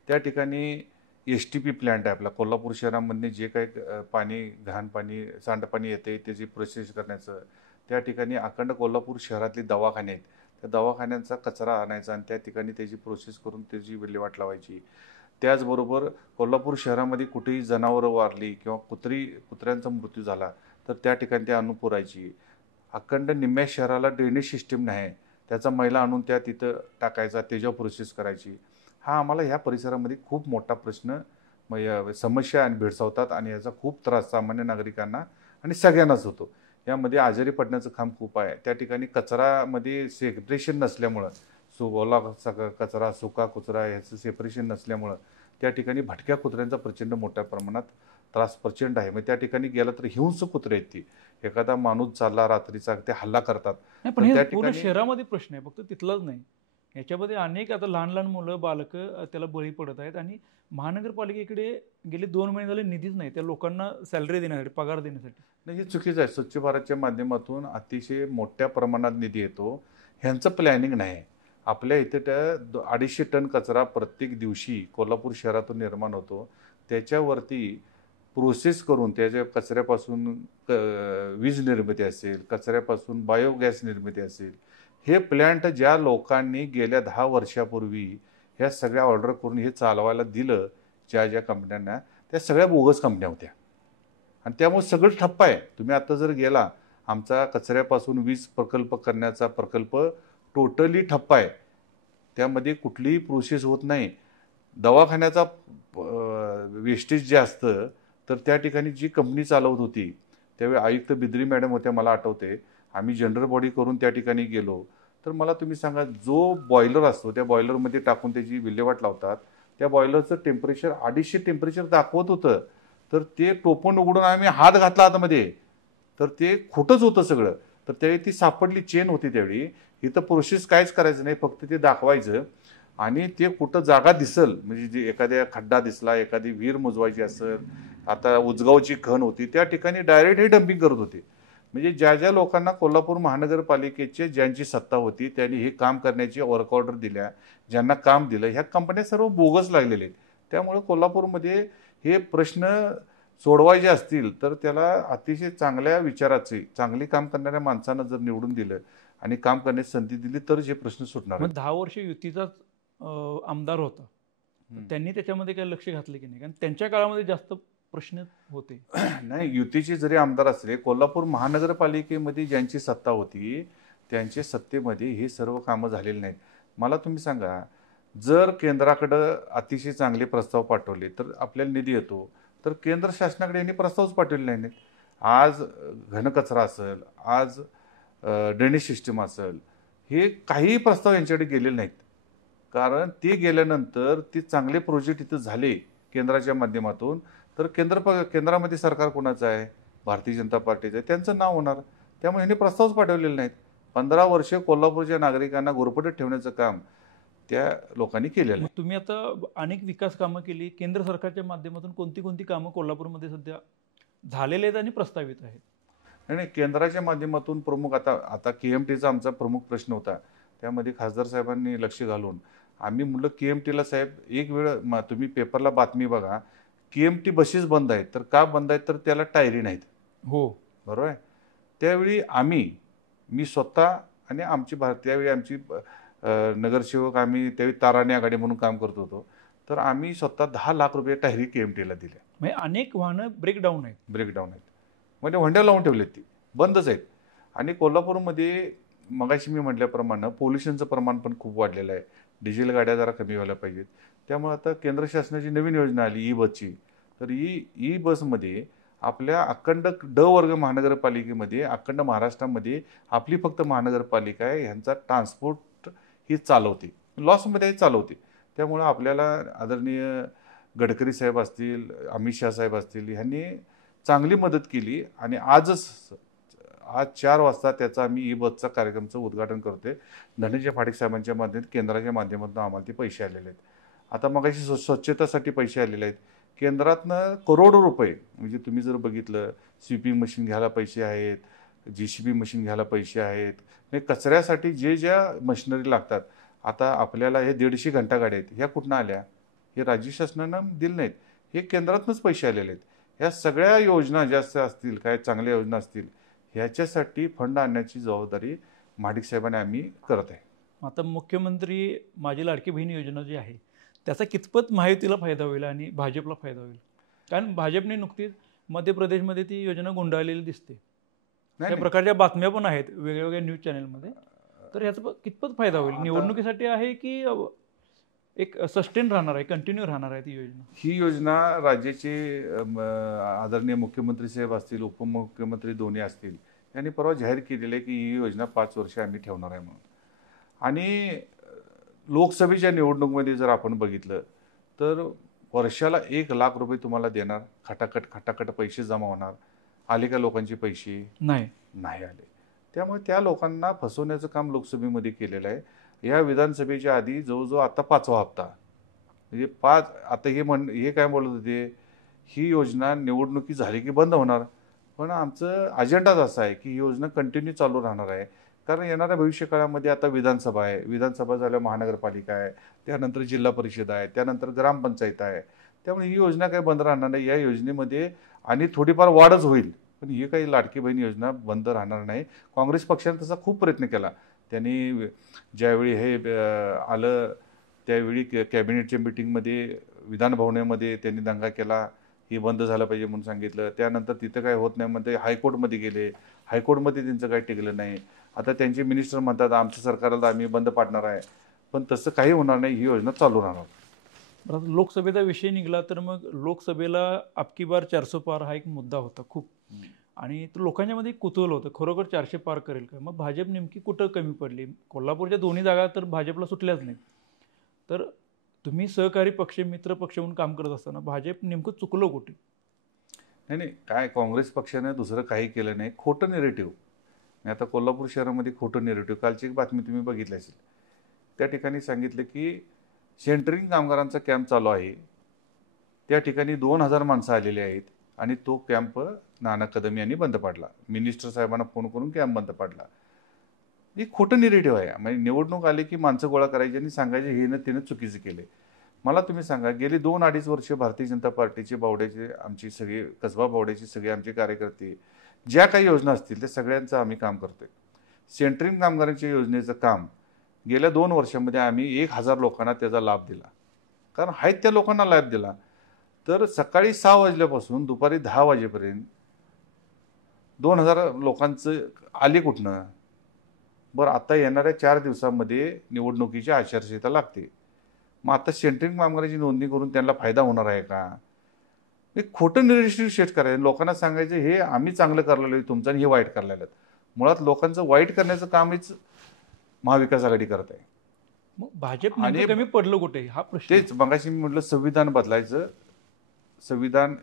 त्या ठिकाणी STP प्लॅन्ट आहे आपला कोल्हापूर शहरामध्ये जे काही पाणी, घाण पाणी, सांडपाणी येते त्याची प्रोसेस करण्याचं. त्या ठिकाणी अखंड कोल्हापूर शहरातले दवाखाने आहेत, त्या दवाखान्यांचा कचरा आणायचा आणि त्या ठिकाणी त्याची प्रोसेस करून त्याची विल्हेवाट लावायची. त्याचबरोबर कोल्हापूर शहरामध्ये कुठेही जनावरं वारली किंवा कुत्र्यांचा मृत्यू झाला तर त्या ठिकाणी ते आणून पुरायची. अखंड निम्म्या शहराला ड्रेनेज सिस्टीम नाही, त्याचा मैला आणून त्या तिथं टाकायचा, त्याच्यावर प्रोसेस करायची. हा आम्हाला ह्या परिसरामध्ये खूप मोठा प्रश्न समस्या आणि भेडसावतात आणि याचा खूप त्रास सामान्य नागरिकांना आणि सगळ्यांनाच होतो. यामध्ये आजारी पडण्याचं काम खूप आहे. त्या ठिकाणी कचरामध्ये सेपरेशन नसल्यामुळं, ओला कचरा, सुका कचरा ह्याचं सेपरेशन नसल्यामुळं त्या ठिकाणी भटक्या कुत्र्यांचा प्रचंड मोठ्या प्रमाणात त्रास प्रचंड आहे. मग त्या ठिकाणी गेला तर हिंस्र कुत्रे आहेत ती. एखादा माणूस चालला रात्रीचा ते हल्ला करतात. नाही, पण तर हे त्या पूर्ण ठिकाणी शहरामध्ये प्रश्न आहे, फक्त तिथलाच नाही. याच्यामध्ये अनेक आता लहान लहान मुलं बालकं त्याला बळी पडत आहेत आणि महानगरपालिकेकडे गेले 2 महिने झाले निधीच नाही त्या लोकांना सॅलरी देण्यासाठी, पगार देण्यासाठी. नाही, हे चुकीचं आहे. स्वच्छ भारतच्या माध्यमातून अतिशय मोठ्या प्रमाणात निधी येतो, ह्यांचं प्लॅनिंग नाही. आपल्या इथे त्या 250 टन कचरा प्रत्येक दिवशी कोल्हापूर शहरातून निर्माण होतो. त्याच्यावरती प्रोसेस करून त्याच्या कचऱ्यापासून वीज निर्मिती असेल, कचऱ्यापासून बायोगॅस निर्मिती असेल, हे प्लॅन्ट ज्या लोकांनी गेल्या 10 वर्षापूर्वी ह्या सगळ्या ऑर्डर करून हे चालवायला दिलं, ज्या कंपन्यांना, त्या सगळ्या बोगस कंपन्या होत्या आणि त्यामुळे सगळं ठप्प आहे. तुम्ही आता जर गेला, आमचा कचऱ्यापासून वीज प्रकल्प करण्याचा प्रकल्प टोटली ठप्प आहे. त्यामध्ये कुठलीही प्रोसेस होत नाही. दवाखान्याचा वेस्टेज जे असतं तर त्या ठिकाणी जी कंपनी चालवत होती त्यावेळी आयुक्त बिद्री मॅडम होत्या, मला आठवते. आम्ही जनरल बॉडी करून त्या ठिकाणी गेलो तर मला तुम्ही सांगा, जो बॉयलर असतो त्या बॉयलरमध्ये टाकून त्याची विल्हेवाट लावतात, त्या बॉयलरचं टेम्परेचर 250 टेम्परेचर दाखवत होतं. तर ते टोपण उघडून आम्ही हात घातला आतमध्ये तर ते खोटंच होतं सगळं. तर त्यावेळी ती सापडली चेन होती. त्यावेळी इथं प्रोसेस काहीच करायचं नाही, फक्त ते दाखवायचं आणि ते कुठं जागा दिसल, म्हणजे जे एखाद्या खड्डा दिसला, एखादी विहीर मुजवायची असेल, आता उजगावची खण होती, त्या ठिकाणी डायरेक्ट हे डम्पिंग करत होते. म्हणजे ज्या लोकांना कोल्हापूर महानगरपालिकेचे ज्यांची सत्ता होती त्यांनी हे काम करण्याची वर्क ऑर्डर दिल्या, ज्यांना काम दिलं, ह्या कंपन्या सर्व बोगस लागलेले आहेत. त्यामुळे कोल्हापूरमध्ये हे प्रश्न सोडवायचे असतील तर त्याला अतिशय चांगल्या विचाराचे, चांगली काम करणाऱ्या माणसांना जर निवडून दिलं आणि काम करण्याची संधी दिली तरच हे प्रश्न सुटणार मग आहेत. 10 वर्ष युतीचाच आमदार होता, त्यांनी त्याच्यामध्ये काही लक्ष घातले की नाही? कारण त्यांच्या काळामध्ये जास्त प्रश्न होते. नाही, युतीचे जरी आमदार असले, कोल्हापूर महानगरपालिकेमध्ये ज्यांची सत्ता होती त्यांच्या सत्तेमध्ये हे सर्व कामं झालेली नाहीत. मला तुम्ही सांगा, जर केंद्राकडं अतिशय चांगले प्रस्ताव पाठवले तर आपल्याला निधी येतो, तर केंद्र शासनाकडे यांनी प्रस्तावच पाठवले नाहीत. आज घनकचरा असेल, आज ड्रेनेज सिस्टीम असेल, हे काहीही प्रस्ताव यांच्याकडे गेलेले नाहीत. कारण ते गेल्यानंतर ते चांगले प्रोजेक्ट इथं झाले केंद्राच्या माध्यमातून, तर केंद्रामध्ये सरकार कोणाचं आहे? भारतीय जनता पार्टीचं आहे, त्यांचं नाव होणार. त्यामुळे यांनी प्रस्तावच पाठवलेले नाहीत. 15 वर्ष कोल्हापूरच्या नागरिकांना गोरपटीत ठेवण्याचं काम त्या लोकांनी केलेलं मग आहे. तुम्ही आता अनेक विकास कामं केली, केंद्र सरकारच्या माध्यमातून कोणती कोणती कामं कोल्हापूरमध्ये सध्या झालेले आहेत आणि प्रस्तावित आहेत? आणि केंद्राच्या माध्यमातून प्रमुख आता KMTचा आमचा प्रमुख प्रश्न होता. त्यामध्ये खासदार साहेबांनी लक्ष घालून आम्ही म्हटलं KMTला साहेब, एक वेळ तुम्ही पेपरला बातमी बघा, KMT बसेस बंद आहेत. तर का बंद आहेत? तर त्याला टायरी नाहीत. हो, बरोबर आहे. त्यावेळी मी स्वतः आणि त्यावेळी आमची नगरसेवक, आम्ही त्यावेळी ताराणी आघाडी म्हणून काम करत होतो, तर आम्ही स्वतः 10 लाख रुपये टायरी KMTला दिल्या. म्हणजे अनेक वाहनं ब्रेकडाऊन आहेत. ब्रेकडाऊन आहेत, म्हणजे होंड्या लावून ठेवलेत, ती बंदच आहेत. आणि कोल्हापूरमध्ये मगाशी मी म्हटल्याप्रमाणे पोल्युशनचं प्रमाण पण खूप वाढलेलं आहे. डिझेल गाड्या जरा कमी व्हायला पाहिजेत. त्यामुळे आता केंद्र शासनाची नवीन योजना आली, ई बसची. तर ई बसमध्ये आपल्या अखंड ड वर्ग महानगरपालिकेमध्ये अखंड महाराष्ट्रामध्ये आपली फक्त महानगरपालिका आहे ह्यांचा ट्रान्सपोर्ट ही चालवते, लॉसमध्ये चालवते. त्यामुळं आपल्याला आदरणीय गडकरी साहेब असतील, अमित शाह साहेब असतील, ह्यांनी चांगली मदत केली आणि आज 4 वाजता त्याचा आम्ही ई बसचा कार्यक्रमचं उद्घाटन करतोय. धनंजय पाटील साहेबांच्या माध्यमातून, केंद्राच्या माध्यमातून आम्हाला ते पैसे आलेले आहेत. आता मगाशी स्वच्छतेसाठी पैसे आलेले आहेत केंद्रातनं करोडो रुपये. म्हणजे तुम्ही जर बघितलं स्वीपिंग मशीन घ्यायला पैसे आहेत, JCB मशीन घ्यायला पैसे आहेत, म्हणजे कचऱ्यासाठी ज्या मशिनरी लागतात. आता आपल्याला हे 150 घंटा गाड्या आहेत, ह्या कुठनं आल्या? हे राज्य शासनानं दिले नाहीत, हे केंद्रातनंच पैसे आलेले आहेत. ह्या सगळ्या योजना जास्त असतील, काय चांगल्या योजना असतील, ह्याच्यासाठी फंड आणण्याची जबाबदारी महाडिक साहेबांनी आम्ही करत आहे. आता मुख्यमंत्री माझी लाडकी बहीण योजना जी आहे त्याचा कितपत महायुतीला फायदा होईल आणि भाजपला फायदा होईल? कारण भाजपने नुकतीच मध्य प्रदेशमध्ये ती योजना गुंडाळलेली दिसते. त्या प्रकारच्या बातम्या पण आहेत वेगवेगळ्या न्यूज चॅनलमध्ये. तर याचा कितपत फायदा होईल? निवडणुकीसाठी आहे की एक सस्टेन राहणार आहे, कंटिन्यू राहणार आहे ती योजना? ही योजना राज्याचे आदरणीय मुख्यमंत्री साहेब असतील, उपमुख्यमंत्री दोन्ही असतील, यांनी परवा जाहीर केलेलं आहे की ही योजना 5 वर्ष आम्ही ठेवणार आहे म्हणून. आणि लोकसभेच्या निवडणुकीमध्ये जर आपण बघितलं तर वर्षाला 1 लाख रुपये तुम्हाला देणार, खटाखट पैसे जमा होणार. आले का लोकांचे पैसे? नाही आले. त्यामुळे त्या लोकांना फसवण्याचं काम लोकसभेमध्ये केलेलं आहे. या विधानसभेच्या आधी जवळजवळ आता 5वा हप्ता, म्हणजे आता हे काय बोलत होते, ही योजना निवडणुकी झाली की बंद होणार. पण आमचं अजेंडाच असा आहे की ही योजना कंटिन्यू चालू राहणार आहे. कारण येणाऱ्या भविष्यकाळामध्ये आता विधानसभा आहे, विधानसभा झाल्यावर महानगरपालिका आहे, त्यानंतर जिल्हा परिषद आहे, त्यानंतर ग्रामपंचायत आहे. त्यामुळे ही योजना काही बंद राहणार नाही. या योजनेमध्ये आणि थोडीफार वाढच होईल, पण ही काही लाडकी बहीण योजना बंद राहणार नाही. काँग्रेस पक्षाने तसा खूप प्रयत्न केला. त्यांनी ज्यावेळी हे आलं त्यावेळी कॅबिनेटच्या मिटिंगमध्ये, विधानभवनामध्ये त्यांनी दंगा केला, ही बंद झालं पाहिजे म्हणून सांगितलं. त्यानंतर तिथं काय होत नाही म्हणते हायकोर्टमध्ये गेले, हायकोर्टमध्ये त्यांचं काही टिकलं नाही. आता त्यांचे मिनिस्टर म्हणतात आमच्या सरकारला आम्ही बंद पाडणार आहे, पण तसं काही होणार नाही, ही योजना चालू राहणार. लोकसभेचा विषय निघाला तर मग लोकसभेला अबकी बार 400 पार हा एक मुद्दा होता खूप, आणि तो लोकांच्या मध्ये कुतूहल होतं खरोखर 400 पार करेल का? मग भाजप नेमकी कुठं कमी पडली? कोल्हापूरच्या दोन्ही जागा तर भाजपला सुटल्याच नाही. तर तुम्ही सहकारी पक्ष, मित्र पक्ष म्हणून काम करत असताना भाजप नेमकं चुकलं कुठे? नाही, काय काँग्रेस पक्षाने दुसरं काही केलं नाही. खोटं नेरेटिव्ह. आता कोल्हापूर शहरामध्ये खोटं नेरेटिव्ह, कालची एक बातमी तुम्ही बघितली असेल, त्या ठिकाणी सांगितलं की सेंटरिंग कामगारांचा कॅम्प चालू आहे, त्या ठिकाणी 2000 माणसं आलेली आहेत आणि तो कॅम्प नाना कदम यांनी बंद पाडला. मिनिस्टर साहेबांना फोन करून कॅम्प बंद पाडला. हे खोटं निरेटिव्ह आहे. म्हणजे निवडणूक आली की माणसं गोळा करायची आणि सांगायचे हे ना त्यानं चुकीचं केले. मला तुम्ही सांगा, गेली 2-2.5 वर्ष भारतीय जनता पार्टीचे बावड्याचे, आमची सगळे कसबा बावड्याचे सगळे आमचे कार्यकर्ते ज्या काही योजना असतील त्या सगळ्यांचं आम्ही काम करतोय. सेंटरिंग कामगारांच्या योजनेचं काम गेल्या 2 वर्षांमध्ये आम्ही 1000 लोकांना त्याचा लाभ दिला. कारण आहेत त्या लोकांना लाभ दिला. तर सकाळी 6 वाजल्यापासून दुपारी 10 वाजेपर्यंत 2000 लोकांचं आले कुठनं? बरं, आता येणाऱ्या 4 दिवसांमध्ये निवडणुकीची आचारसंहिता लागते. मग आता सेंटरिंग कामगारांची नोंदणी करून त्यांना फायदा होणार आहे का? एक खोटं निरेटिव्ह सेट करायचं, लोकांना सांगायचं हे आम्ही चांगलं करलेलं आहे तुमचं आणि हे वाईट करलेलं आहे. मुळात लोकांचं वाईट करण्याचं कामच महाविकास आघाडी करत आहे. मग भाजप आणि कमी पडलं कुठे हा प्रश्न? तेच मगाशी मी म्हटलं, संविधान बदलायचं, संविधान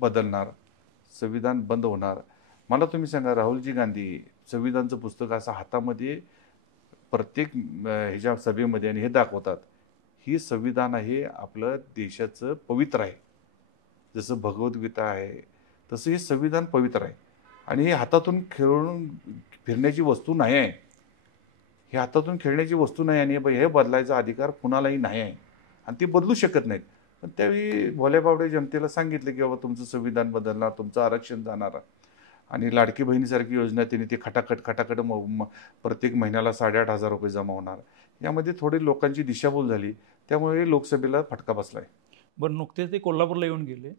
बदलणार, संविधान बंद होणार. मला तुम्ही सांगा, राहुलजी गांधी संविधानचं पुस्तक असं हातामध्ये प्रत्येक ह्याच्या सभेमध्ये आणि हे दाखवतात, ही संविधान आहे आपलं देशाचं पवित्र आहे. जसं भगवद्गीता आहे तसं हे संविधान पवित्र आहे आणि हे हातातून खेळून फिरण्याची वस्तू नाही आहे. हे हातातून खेळण्याची वस्तू नाही आणि हे बदलायचा अधिकार कुणालाही नाही आहे आणि ते बदलू शकत नाहीत. पण त्यावेळी भोलेबावडे जनतेला सांगितलं की बाबा तुमचं संविधान बदलणार, तुमचं आरक्षण जाणार. आणि लाडकी बहिणीसारखी योजना त्यांनी ते खटाखट प्रत्येक महिन्याला 8,500 रुपये जमा होणार. यामध्ये थोडी लोकांची दिशाभूल झाली, त्यामुळे लोकसभेला फटका बसलाय. बरं, नुकतेच ते कोल्हापूरला येऊन गेले,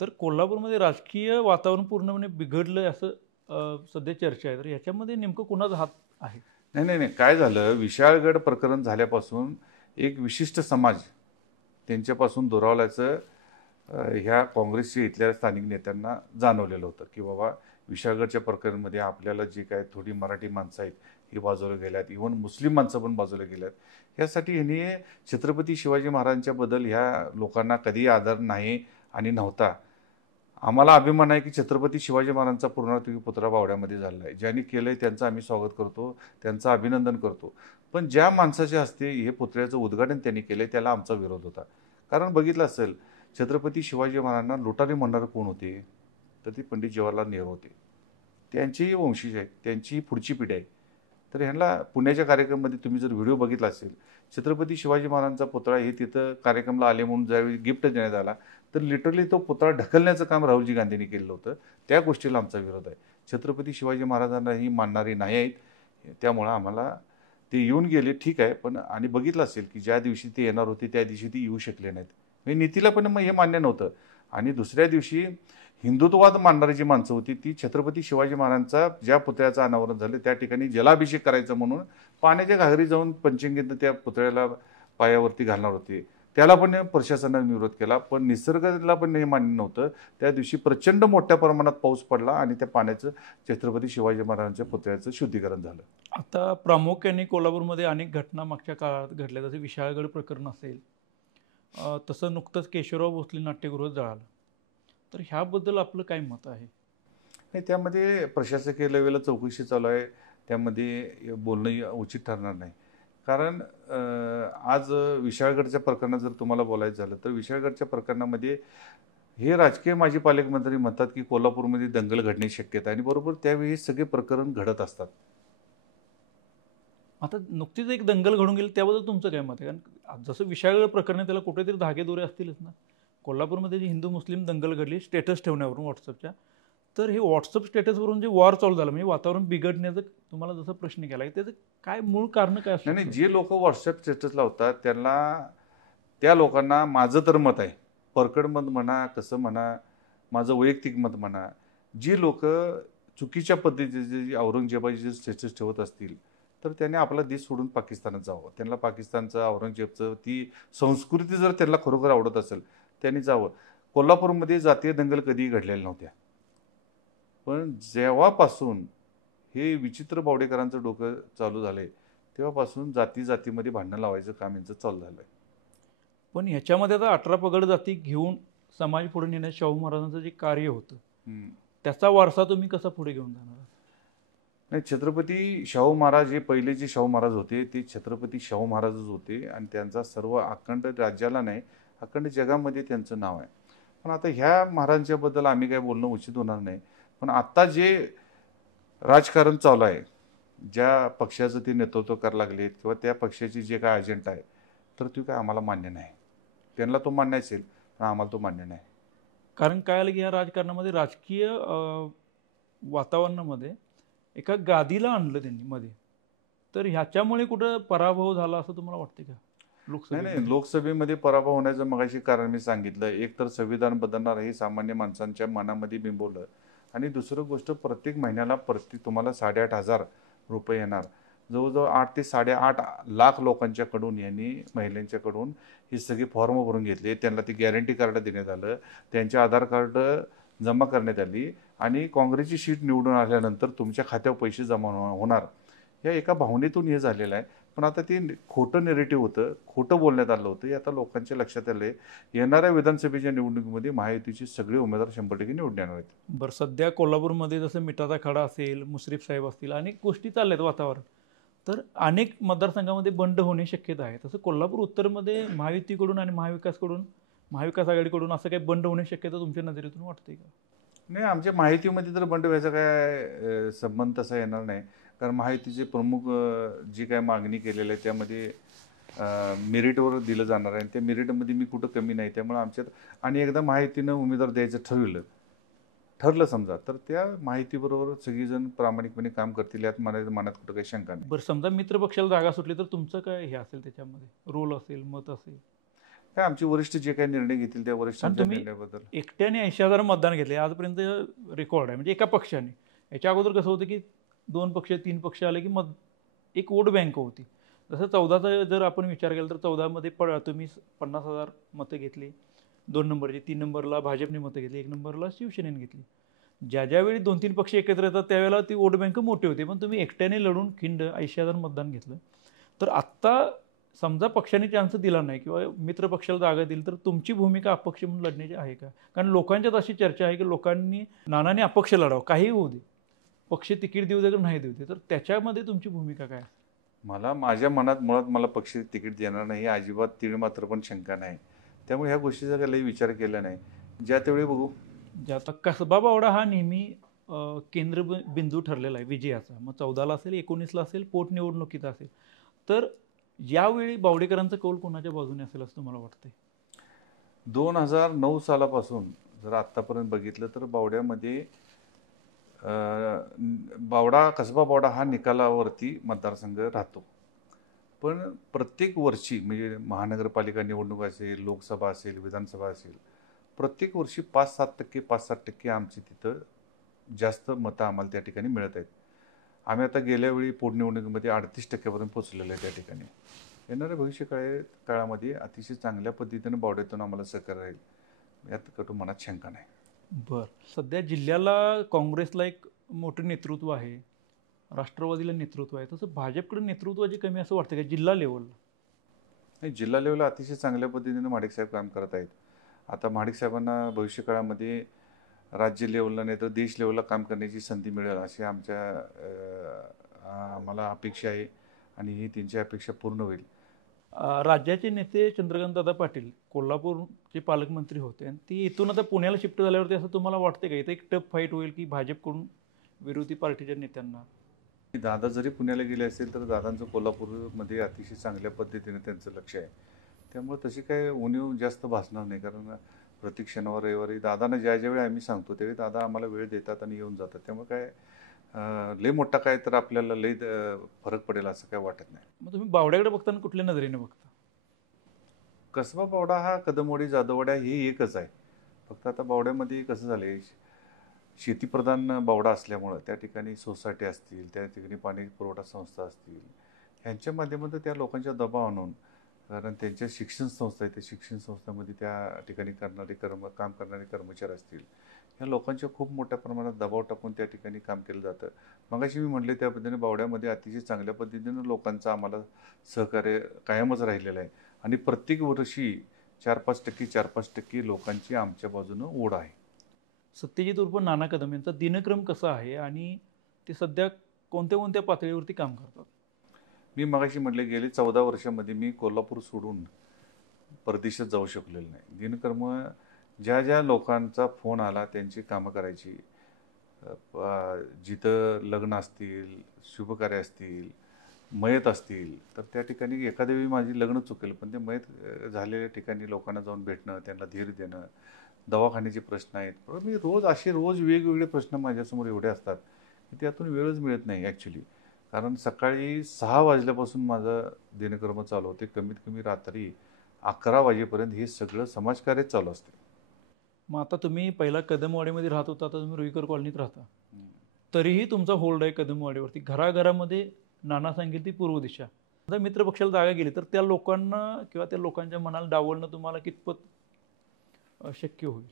तर कोल्हापूरमध्ये राजकीय वातावरण पूर्णपणे बिघडलं असं सध्या चर्चा आहे. तर याच्यामध्ये नेमकं कोणाचा हात आहे? नाही, काय झालं, विशाळगड प्रकरण झाल्यापासून एक विशिष्ट समाज त्यांच्यापासून दुरावल्याचं ह्या काँग्रेसच्या इथल्या स्थानिक नेत्यांना जाणवलेलं होतं की बाबा विशाळगडच्या प्रकरणामध्ये आपल्याला जी काय थोडी मराठी माणसं आहेत ही बाजूला गेल्यात, इव्हन मुस्लिम माणसं पण बाजूला गेल्यात। यासाठी ह्यांनी छत्रपती शिवाजी महाराजांच्या बद्दल ह्या लोकांना कधीही आदर नाही आणि नव्हता। आम्हाला अभिमान आहे की छत्रपती शिवाजी महाराजांचा पूर्णावती पुतळा बावड्यामध्ये झालेला आहे। ज्यांनी केलंय त्यांचं आम्ही स्वागत करतो, त्यांचं अभिनंदन करतो। पण ज्या माणसाच्या हस्ते हे पुतळ्याचं उद्घाटन त्यांनी केलंय त्याला आमचा विरोध होता। कारण बघितलं असेल, छत्रपती शिवाजी महाराजांना लुटारे म्हणणारे कोण होते? तर ते पंडित जवाहरलाल नेहरू होते। त्यांचेही वंशज आहेत, त्यांचीही पुढची पिढी आहे। तर ह्यांना पुण्याच्या कार्यक्रमामध्ये तुम्ही जर व्हिडिओ बघितला असेल, छत्रपती शिवाजी महाराजांचा पुतळा हे तिथं कार्यक्रमाला आले म्हणून ज्यावेळी गिफ्ट देण्यात आला, तर लिटरली तो पुतळा ढकलण्याचं काम राहुलजी गांधींनी केलं होतं। त्या गोष्टीला आमचा विरोध आहे। छत्रपती शिवाजी महाराजांना ही मानणारी नाही आहेत, त्यामुळं आम्हाला ते येऊन गेले ठीक आहे, पण आणि बघितलं असेल की ज्या दिवशी ते येणार होते त्या दिवशी ते येऊ शकले नाहीत। म्हणजे नीतीला पण मग हे मान्य नव्हतं। आणि दुसऱ्या दिवशी हिंदुत्ववाद मानणारी जी माणसं होती ती छत्रपती शिवाजी महाराजांचा ज्या पुतळ्याचं अनावरण झालं त्या ठिकाणी जलाभिषेक करायचा म्हणून पाण्याच्या घागरी जाऊन पंचंगीतनं त्या पुतळ्याला पायावरती घालणार होते। त्याला पण प्रशासनाने विरोध केला, पण निसर्गाला पण हे मान्य नव्हतं। त्या दिवशी प्रचंड मोठ्या प्रमाणात पाऊस पडला आणि त्या पाण्याचं छत्रपती शिवाजी महाराजांच्या पुतळ्याचं शुद्धीकरण झालं। आता प्रामुख्याने कोल्हापूरमध्ये अनेक घटना मागच्या काळात घडल्या, जसे विशाळगड प्रकरण असेल, तसं नुकतंच केशवराव भोसले नाट्यगृह जळालं। तर ह्याबद्दल आपलं काय मत आहे? नाही, त्यामध्ये प्रशासकीय लेवलला चौकशी चालू आहे, त्यामध्ये बोलणं उचित ठरणार नाही। कारण आज विशाळगडच्या प्रकरणात जर तुम्हाला बोलायचं झालं तर विशाळगडच्या प्रकरणामध्ये हे राजकीय माजी पालकमंत्री म्हणतात की कोल्हापूरमध्ये दंगल घडण्याची शक्यता आहे आणि बरोबर त्यावेळी हे सगळे प्रकरण घडत असतात। आता नुकतीच एक दंगल घडून गेली, त्याबद्दल तुमचं काय मत आहे? कारण जसं विशाळगड प्रकरण त्याला कुठेतरी धागेदोरे असतीलच ना। कोल्हापूरमध्ये जी हिंदू मुस्लिम दंगल घडली स्टेटस ठेवण्यावरून व्हॉट्सअपच्या, तर हे व्हॉट्सअप स्टेटसवरून जे वॉर चालू झालं, म्हणजे वातावरण बिघडण्याचं तुम्हाला जसा प्रश्न केला की त्याचं काय मूळ कारण काय असतं? नाही, जे लोक व्हॉट्सअप स्टेटस लावतात त्यांना, त्या लोकांना माझं तर मत आहे, परकड मत म्हणा कसं म्हणा, माझं वैयक्तिक मत म्हणा, जी लोक चुकीच्या पद्धतीचे जे औरंगजेबाचे स्टेटस ठेवत असतील तर त्याने आपला देश सोडून पाकिस्तानात जावं। त्यांना पाकिस्तानचं औरंगजेबचं ती संस्कृती जर त्यांना खरोखर आवडत असेल त्यांनी जावं। कोल्हापूरमध्ये जातीय दंगल कधीही घडलेल्या नव्हत्या, पण जेव्हापासून हे विचित्र बावडेकरांचं डोकं चालू झालंय तेव्हापासून जाती जातीमध्ये भांडणं लावायचं काम यांचं चालू झालंय। पण ह्याच्यामध्ये आता 18 पगड जाती घेऊन समाज पुढे नेण्याचं शाहू महाराजांचं जे कार्य होतं त्याचा वारसा तुम्ही कसा पुढे घेऊन जाणार? नाही, छत्रपती शाहू महाराज हे पहिले जे शाहू महाराज होते ते छत्रपती शाहू महाराजच होते आणि त्यांचा सर्व अखंड राज्याला नाही अखंड जगामध्ये त्यांचं नाव आहे। पण आता ह्या महाराजांच्याबद्दल आम्ही काय बोलणं उचित होणार नाही। पण आता जे राजकारण चालू आहे, ज्या पक्षाचं ते नेतृत्व करायला लागले किंवा त्या पक्षाची जे काय अजेंडा आहे तर तो काय आम्हाला मान्य नाही। त्यांना तो मान्य असेल पण आम्हाला तो मान्य नाही। कारण काय आलं की ह्या राजकारणामध्ये राजकीय वातावरणामध्ये एका गादीला आणलं त्यांनी मध्ये, तर ह्याच्यामुळे कुठं पराभव झाला असं तुम्हाला वाटते का? नाही, लोकसभेमध्ये पराभव होण्याचं मगाशी कारण मी सांगितलं। एक तर संविधान बदलणार हे सामान्य माणसांच्या मनामध्ये बिंबवलं आणि दुसरं गोष्ट प्रत्येक महिन्याला तुम्हाला 8,500 रुपये येणार। जवळजवळ 8 ते 8.5 लाख लोकांच्याकडून यांनी महिलांच्याकडून हे सगळे फॉर्म भरून घेतले, त्यांना ती गॅरंटी कार्ड देण्यात आलं, त्यांचे आधार कार्ड जमा करण्यात आली आणि काँग्रेसची शीट निवडून आल्यानंतर तुमच्या खात्यावर पैसे जमा होणार या एका भावनेतून हे झालेलं आहे। पण आता ते खोटं नेरेटिव्ह होतं, खोटं बोलण्यात आलं होतं, हे आता लोकांच्या लक्षात आलंय। येणाऱ्या विधानसभेच्या निवडणुकीमध्ये महायुतीचे सगळे उमेदवार 100% निवडून येणार आहेत। बरं, सध्या कोल्हापूरमध्ये जसं मिठाचा खडा असेल, मुश्रीफ साहेब असतील, अनेक गोष्टी चालल्यात वातावरण, तर अनेक मतदारसंघामध्ये बंड होण्याची शक्यता आहे। तसं कोल्हापूर उत्तरमध्ये महायुतीकडून आणि महाविकास आघाडीकडून असं काही बंड होण्याची शक्यता तुमच्या नजरेतून वाटते का? नाही, आमच्या माहितीमध्ये तर बंड व्हायचा काय संबंध तसा येणार नाही। कारण महायुतीचे प्रमुख जी काय मागणी केलेली आहे त्यामध्ये मेरिटवर दिलं जाणार आहे आणि त्या मेरिटमध्ये मी कुठं कमी नाही। त्यामुळे आमच्यात आणि एकदा महायुतीनं उमेदवार द्यायचं ठरलं समजा तर त्या माहितीबरोबर सगळीजण प्रामाणिकपणे काम करतील यात मनात कुठं काही शंका नाही। बरं, समजा मित्रपक्षाला जागा सुटली तर तुमचं काय हे असेल, त्याच्यामध्ये रोल असेल, मत असेल? काय आमचे वरिष्ठ जे काही निर्णय घेतील त्या वरिष्ठांच्या निर्णयाबद्दल। एकट्याने 80,000 मतदान घेतले आजपर्यंत रेकॉर्ड आहे, म्हणजे एका पक्षाने। याच्या अगोदर कसं होतं की 2 पक्ष 3 पक्ष आले की एक वोट बँक होती। जसं 14चा जर आपण विचार केला तर 14मध्ये तुम्ही 50,000 मतं घेतली, 2 नंबरची, 3 नंबरला भाजपने मतं घेतली, 1 नंबरला शिवसेनेने घेतली. ज्यावेळी 2-3 पक्ष एकत्र येतात त्यावेळेला ती वोट बँक मोठी होते, पण तुम्ही एकट्याने लढून खिंड 80,000 मतदान घेतलं. तर आत्ता समजा पक्षाने चान्स दिला नाही किंवा मित्र पक्षाला जागा दिली तर तुमची भूमिका अपक्ष म्हणून लढण्याची आहे का? कारण लोकांच्यात अशी चर्चा आहे की लोकांनी नानाने अपक्ष लढावं, काहीही होऊ दे, पक्ष तिकीट देऊ दे तर नाही देऊ दे, तर त्याच्यामध्ये तुमची भूमिका काय? मला माझ्या मनात मुळात मला पक्ष तिकीट देणार नाही अजिबात तीळ मात्र पण शंका नाही. त्यामुळे ह्या गोष्टीचा काही विचार केला नाही. ज्या त्यावेळी बघू. आता कसबा बावडा हा नेहमी केंद्रबिंदू ठरलेला आहे विजयाचा. मग 14ला असेल, 19ला असेल, पोटनिवडणुकीचा असेल. तर यावेळी बावडेकरांचा कौल कोणाच्या बाजूने असेल असं तुम्हाला वाटतंय? 2009 सालापासून जर आत्तापर्यंत बघितलं तर बावड्यामध्ये कसबा बावडा हा निकालावरती मतदारसंघ राहतो. पण प्रत्येक वर्षी म्हणजे महानगरपालिका निवडणूक असेल, लोकसभा असेल, विधानसभा असेल, प्रत्येक वर्षी 5-7% 5-7% आमची तिथं जास्त मतं आम्हाला त्या ठिकाणी मिळत आहेत. आम्ही आता गेल्या वेळी पोटनिवडणुकीमध्ये 38% पोचलेलो आहे त्या ठिकाणी. येणाऱ्या काळामध्ये अतिशय चांगल्या पद्धतीनं बावड्यातून आम्हाला सहकार्य राहील यात कटू मनात शंका नाही. बरं. सध्या जिल्ह्याला काँग्रेसला एक मोठं नेतृत्व आहे, राष्ट्रवादीला नेतृत्व आहे, तसं भाजपकडे नेतृत्वाची कमी असं वाटतं का जिल्हा लेवलला? नाही, जिल्हा लेवलला अतिशय चांगल्या पद्धतीनं महाडिक साहेब काम करत आहेत. आता महाडिक साहेबांना भविष्य काळामध्ये राज्य लेवलला नाही तर देश लेवलला काम करण्याची संधी मिळेल अशी आम्हाला अपेक्षा आहे आणि ही त्यांची अपेक्षा पूर्ण होईल. राज्याचे नेते चंद्रकांतदादा पाटील कोल्हापूरचे पालकमंत्री होते आणि ती इथून आता पुण्याला शिफ्ट झाल्यावरती असं तुम्हाला वाटते का इथं एक टफ फाईट होईल की भाजपकडून विरोधी पार्टीच्या नेत्यांना? दादा जरी पुण्याला गेले असेल तर दादांचं कोल्हापूरमध्ये अतिशय चांगल्या पद्धतीने त्यांचं लक्ष आहे. त्यामुळे तशी काय उणीव जास्त भासणार नाही. कारण प्रत्येक शनिवार रविवारी दादांना ज्यावेळी आम्ही सांगतो त्यावेळी दादा आम्हाला वेळ देतात आणि येऊन जातात. त्यामुळे काय लय मोठा काय तर आपल्याला लय फरक पडेल असं काय वाटत नाही. मग तुम्ही बावड्याकडे बघताना कुठल्या नजरेने बघता? कसबा बावडा हा कदमवाडी जाधववाड्या ही एकच आहे. फक्त आता बावड्यामध्ये कसं झालं शेतीप्रधान बावडा असल्यामुळं त्या ठिकाणी सोसायटी असतील, त्या ठिकाणी पाणी पुरवठा संस्था असतील, ह्यांच्या माध्यमातून त्या लोकांच्या दबाव आणून कारण त्यांच्या शिक्षण संस्था आहेत त्या शिक्षण संस्थांमध्ये त्या ठिकाणी काम करणारे कर्मचारी असतील, ह्या लोकांच्या खूप मोठ्या प्रमाणात दबाव टाकून त्या ठिकाणी काम केलं जातं. मगाशी मी म्हटले त्या पद्धतीने बावड्यामध्ये अतिशय चांगल्या पद्धतीनं लोकांचं आम्हाला सहकार्य कायमच राहिलेलं आहे आणि प्रत्येक वर्षी 4-5% लोकांची आमच्या बाजूनं ओढ आहे. सत्यजित उर्फ नाना कदम यांचा दिनक्रम कसा आहे आणि ते सध्या कोणत्या कोणत्या पातळीवरती काम करतात? मी मगाशी म्हटले गेले 14 वर्षामध्ये मी कोल्हापूर सोडून परदेशात जाऊ शकलेलो नाही. दिनक्रम ज्या ज्या लोकांचा फोन आला त्यांची कामं करायची. जिथं लग्न असतील, शुभकार्य असतील, मयत असतील तर त्या ठिकाणी एखाद्या वेळी माझी लग्न चुकेल पण ते मयत झालेल्या ठिकाणी लोकांना जाऊन भेटणं, त्यांना धीर देणं, दवाखान्याचे प्रश्न आहेत. पण मी रोज वेगवेगळे प्रश्न माझ्यासमोर एवढे असतात की त्यातून वेळच मिळत नाही ॲक्च्युली. कारण सकाळी 6 वाजल्यापासून माझं दिनक्रम चालू होते. कमीत कमी रात्री 11 वाजेपर्यंत हे सगळं समाजकार्य चालू असते. मग आता तुम्ही पहिला कदमवाडीमध्ये राहत होता, आता तुम्ही रुईकर कॉलनीत राहता, तरीही तुमचा होल्ड आहे कदमवाडीवरती. घराघरामध्ये नाना सांगेल ती पूर्व दिशा. जर मित्रपक्षाला जागा गेली तर त्या लोकांना किंवा त्या लोकांच्या मनाला डावलणं तुम्हाला कितपत शक्य होईल?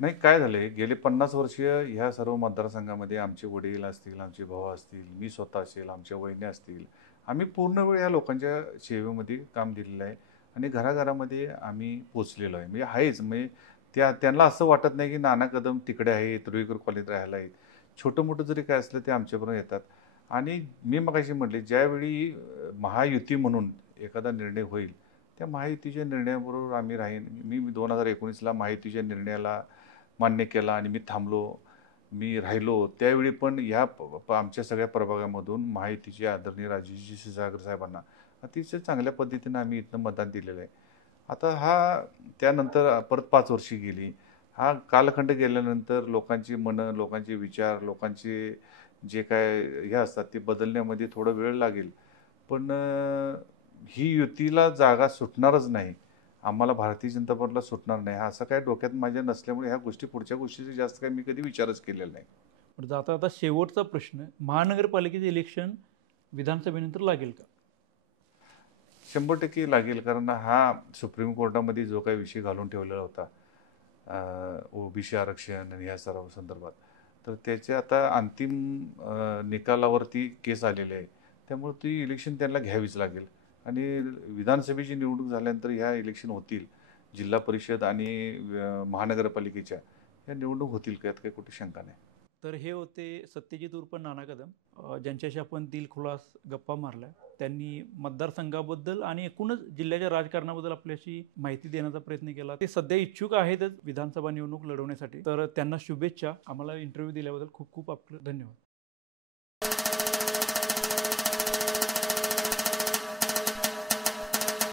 नाही, काय झाले गेले 50 वर्ष ह्या सर्व मतदारसंघामध्ये आमचे वडील असतील, आमचे भाऊ असतील, मी स्वतः असेल, आमच्या वहिनी असतील, आम्ही पूर्ण वेळ ह्या लोकांच्या सेवेमध्ये काम दिलेलं आहे आणि घराघरामध्ये आम्ही पोचलेलो आहे. म्हणजे आहेच म्हणजे त्यांना असं वाटत नाही की नाना कदम तिकडे आहेत, रुईकर कॉलनीत राहायला आहेत. छोटं मोठं जरी काय असलं ते आमच्याबरोबर येतात आणि मी मगाशी म्हटले ज्यावेळी महायुती म्हणून एखादा निर्णय होईल त्या महायुतीच्या निर्णयाबरोबर आम्ही राहीन. मी 2019ला महायुतीच्या निर्णयाला मान्य केला आणि मी थांबलो, मी राहिलो. त्यावेळी पण ह्या आमच्या सगळ्या प्रभागामधून महायुतीचे आदरणीय राजेशजी क्षीरसागर साहेबांना अतिशय चांगल्या पद्धतीनं आम्ही इथनं मतदान दिलेलं आहे. आता त्यानंतर परत 5 वर्षी गेली. हा कालखंड गेल्यानंतर लोकांची मनं, लोकांचे विचार, लोकांचे जे काय हे असतात ते बदलण्यामध्ये थोडा वेळ लागेल. पण ही युतीला जागा सुटणारच नाही. आम्हाला भारतीय जनता पार्टीला सुटणार नाही असं काय डोक्यात माझ्या नसल्यामुळे ह्या पुढच्या गोष्टीचे जास्त काय मी कधी विचारच केलेला नाही. पण आता शेवटचा प्रश्न, महानगरपालिकेचे इलेक्शन विधानसभेनंतर लागेल का? 100% लागेल, कारण हा सुप्रीम कोर्टामध्ये जो काही विषय घालून ठेवलेला होता ओबीसी आरक्षण आणि या सर्व संदर्भात, तर त्याचे आता अंतिम निकालावरती केस आलेली आहे. त्यामुळे ती इलेक्शन त्यांना घ्यावीच लागेल आणि विधानसभेची निवडणूक झाल्यानंतर ह्या इलेक्शन होतील. जिल्हा परिषद आणि महानगरपालिकेच्या या निवडणूक होतील का, यात काही कुठे शंका नाही. तर हे होते सत्यजित उर्फ नाना कदम, ज्यांच्याशी आपण दिलखुलास गप्पा मारल्या. त्यांनी मतदारसंघाबद्दल आणि एकूणच जिल्ह्याच्या राजकारणाबद्दल आपल्याशी माहिती देण्याचा प्रयत्न केला. ते सध्या इच्छुक आहेतच विधानसभा निवडणूक लढवण्यासाठी, तर त्यांना शुभेच्छा. आम्हाला इंटरव्ह्यू दिल्याबद्दल खूप खूप आपलं धन्यवाद.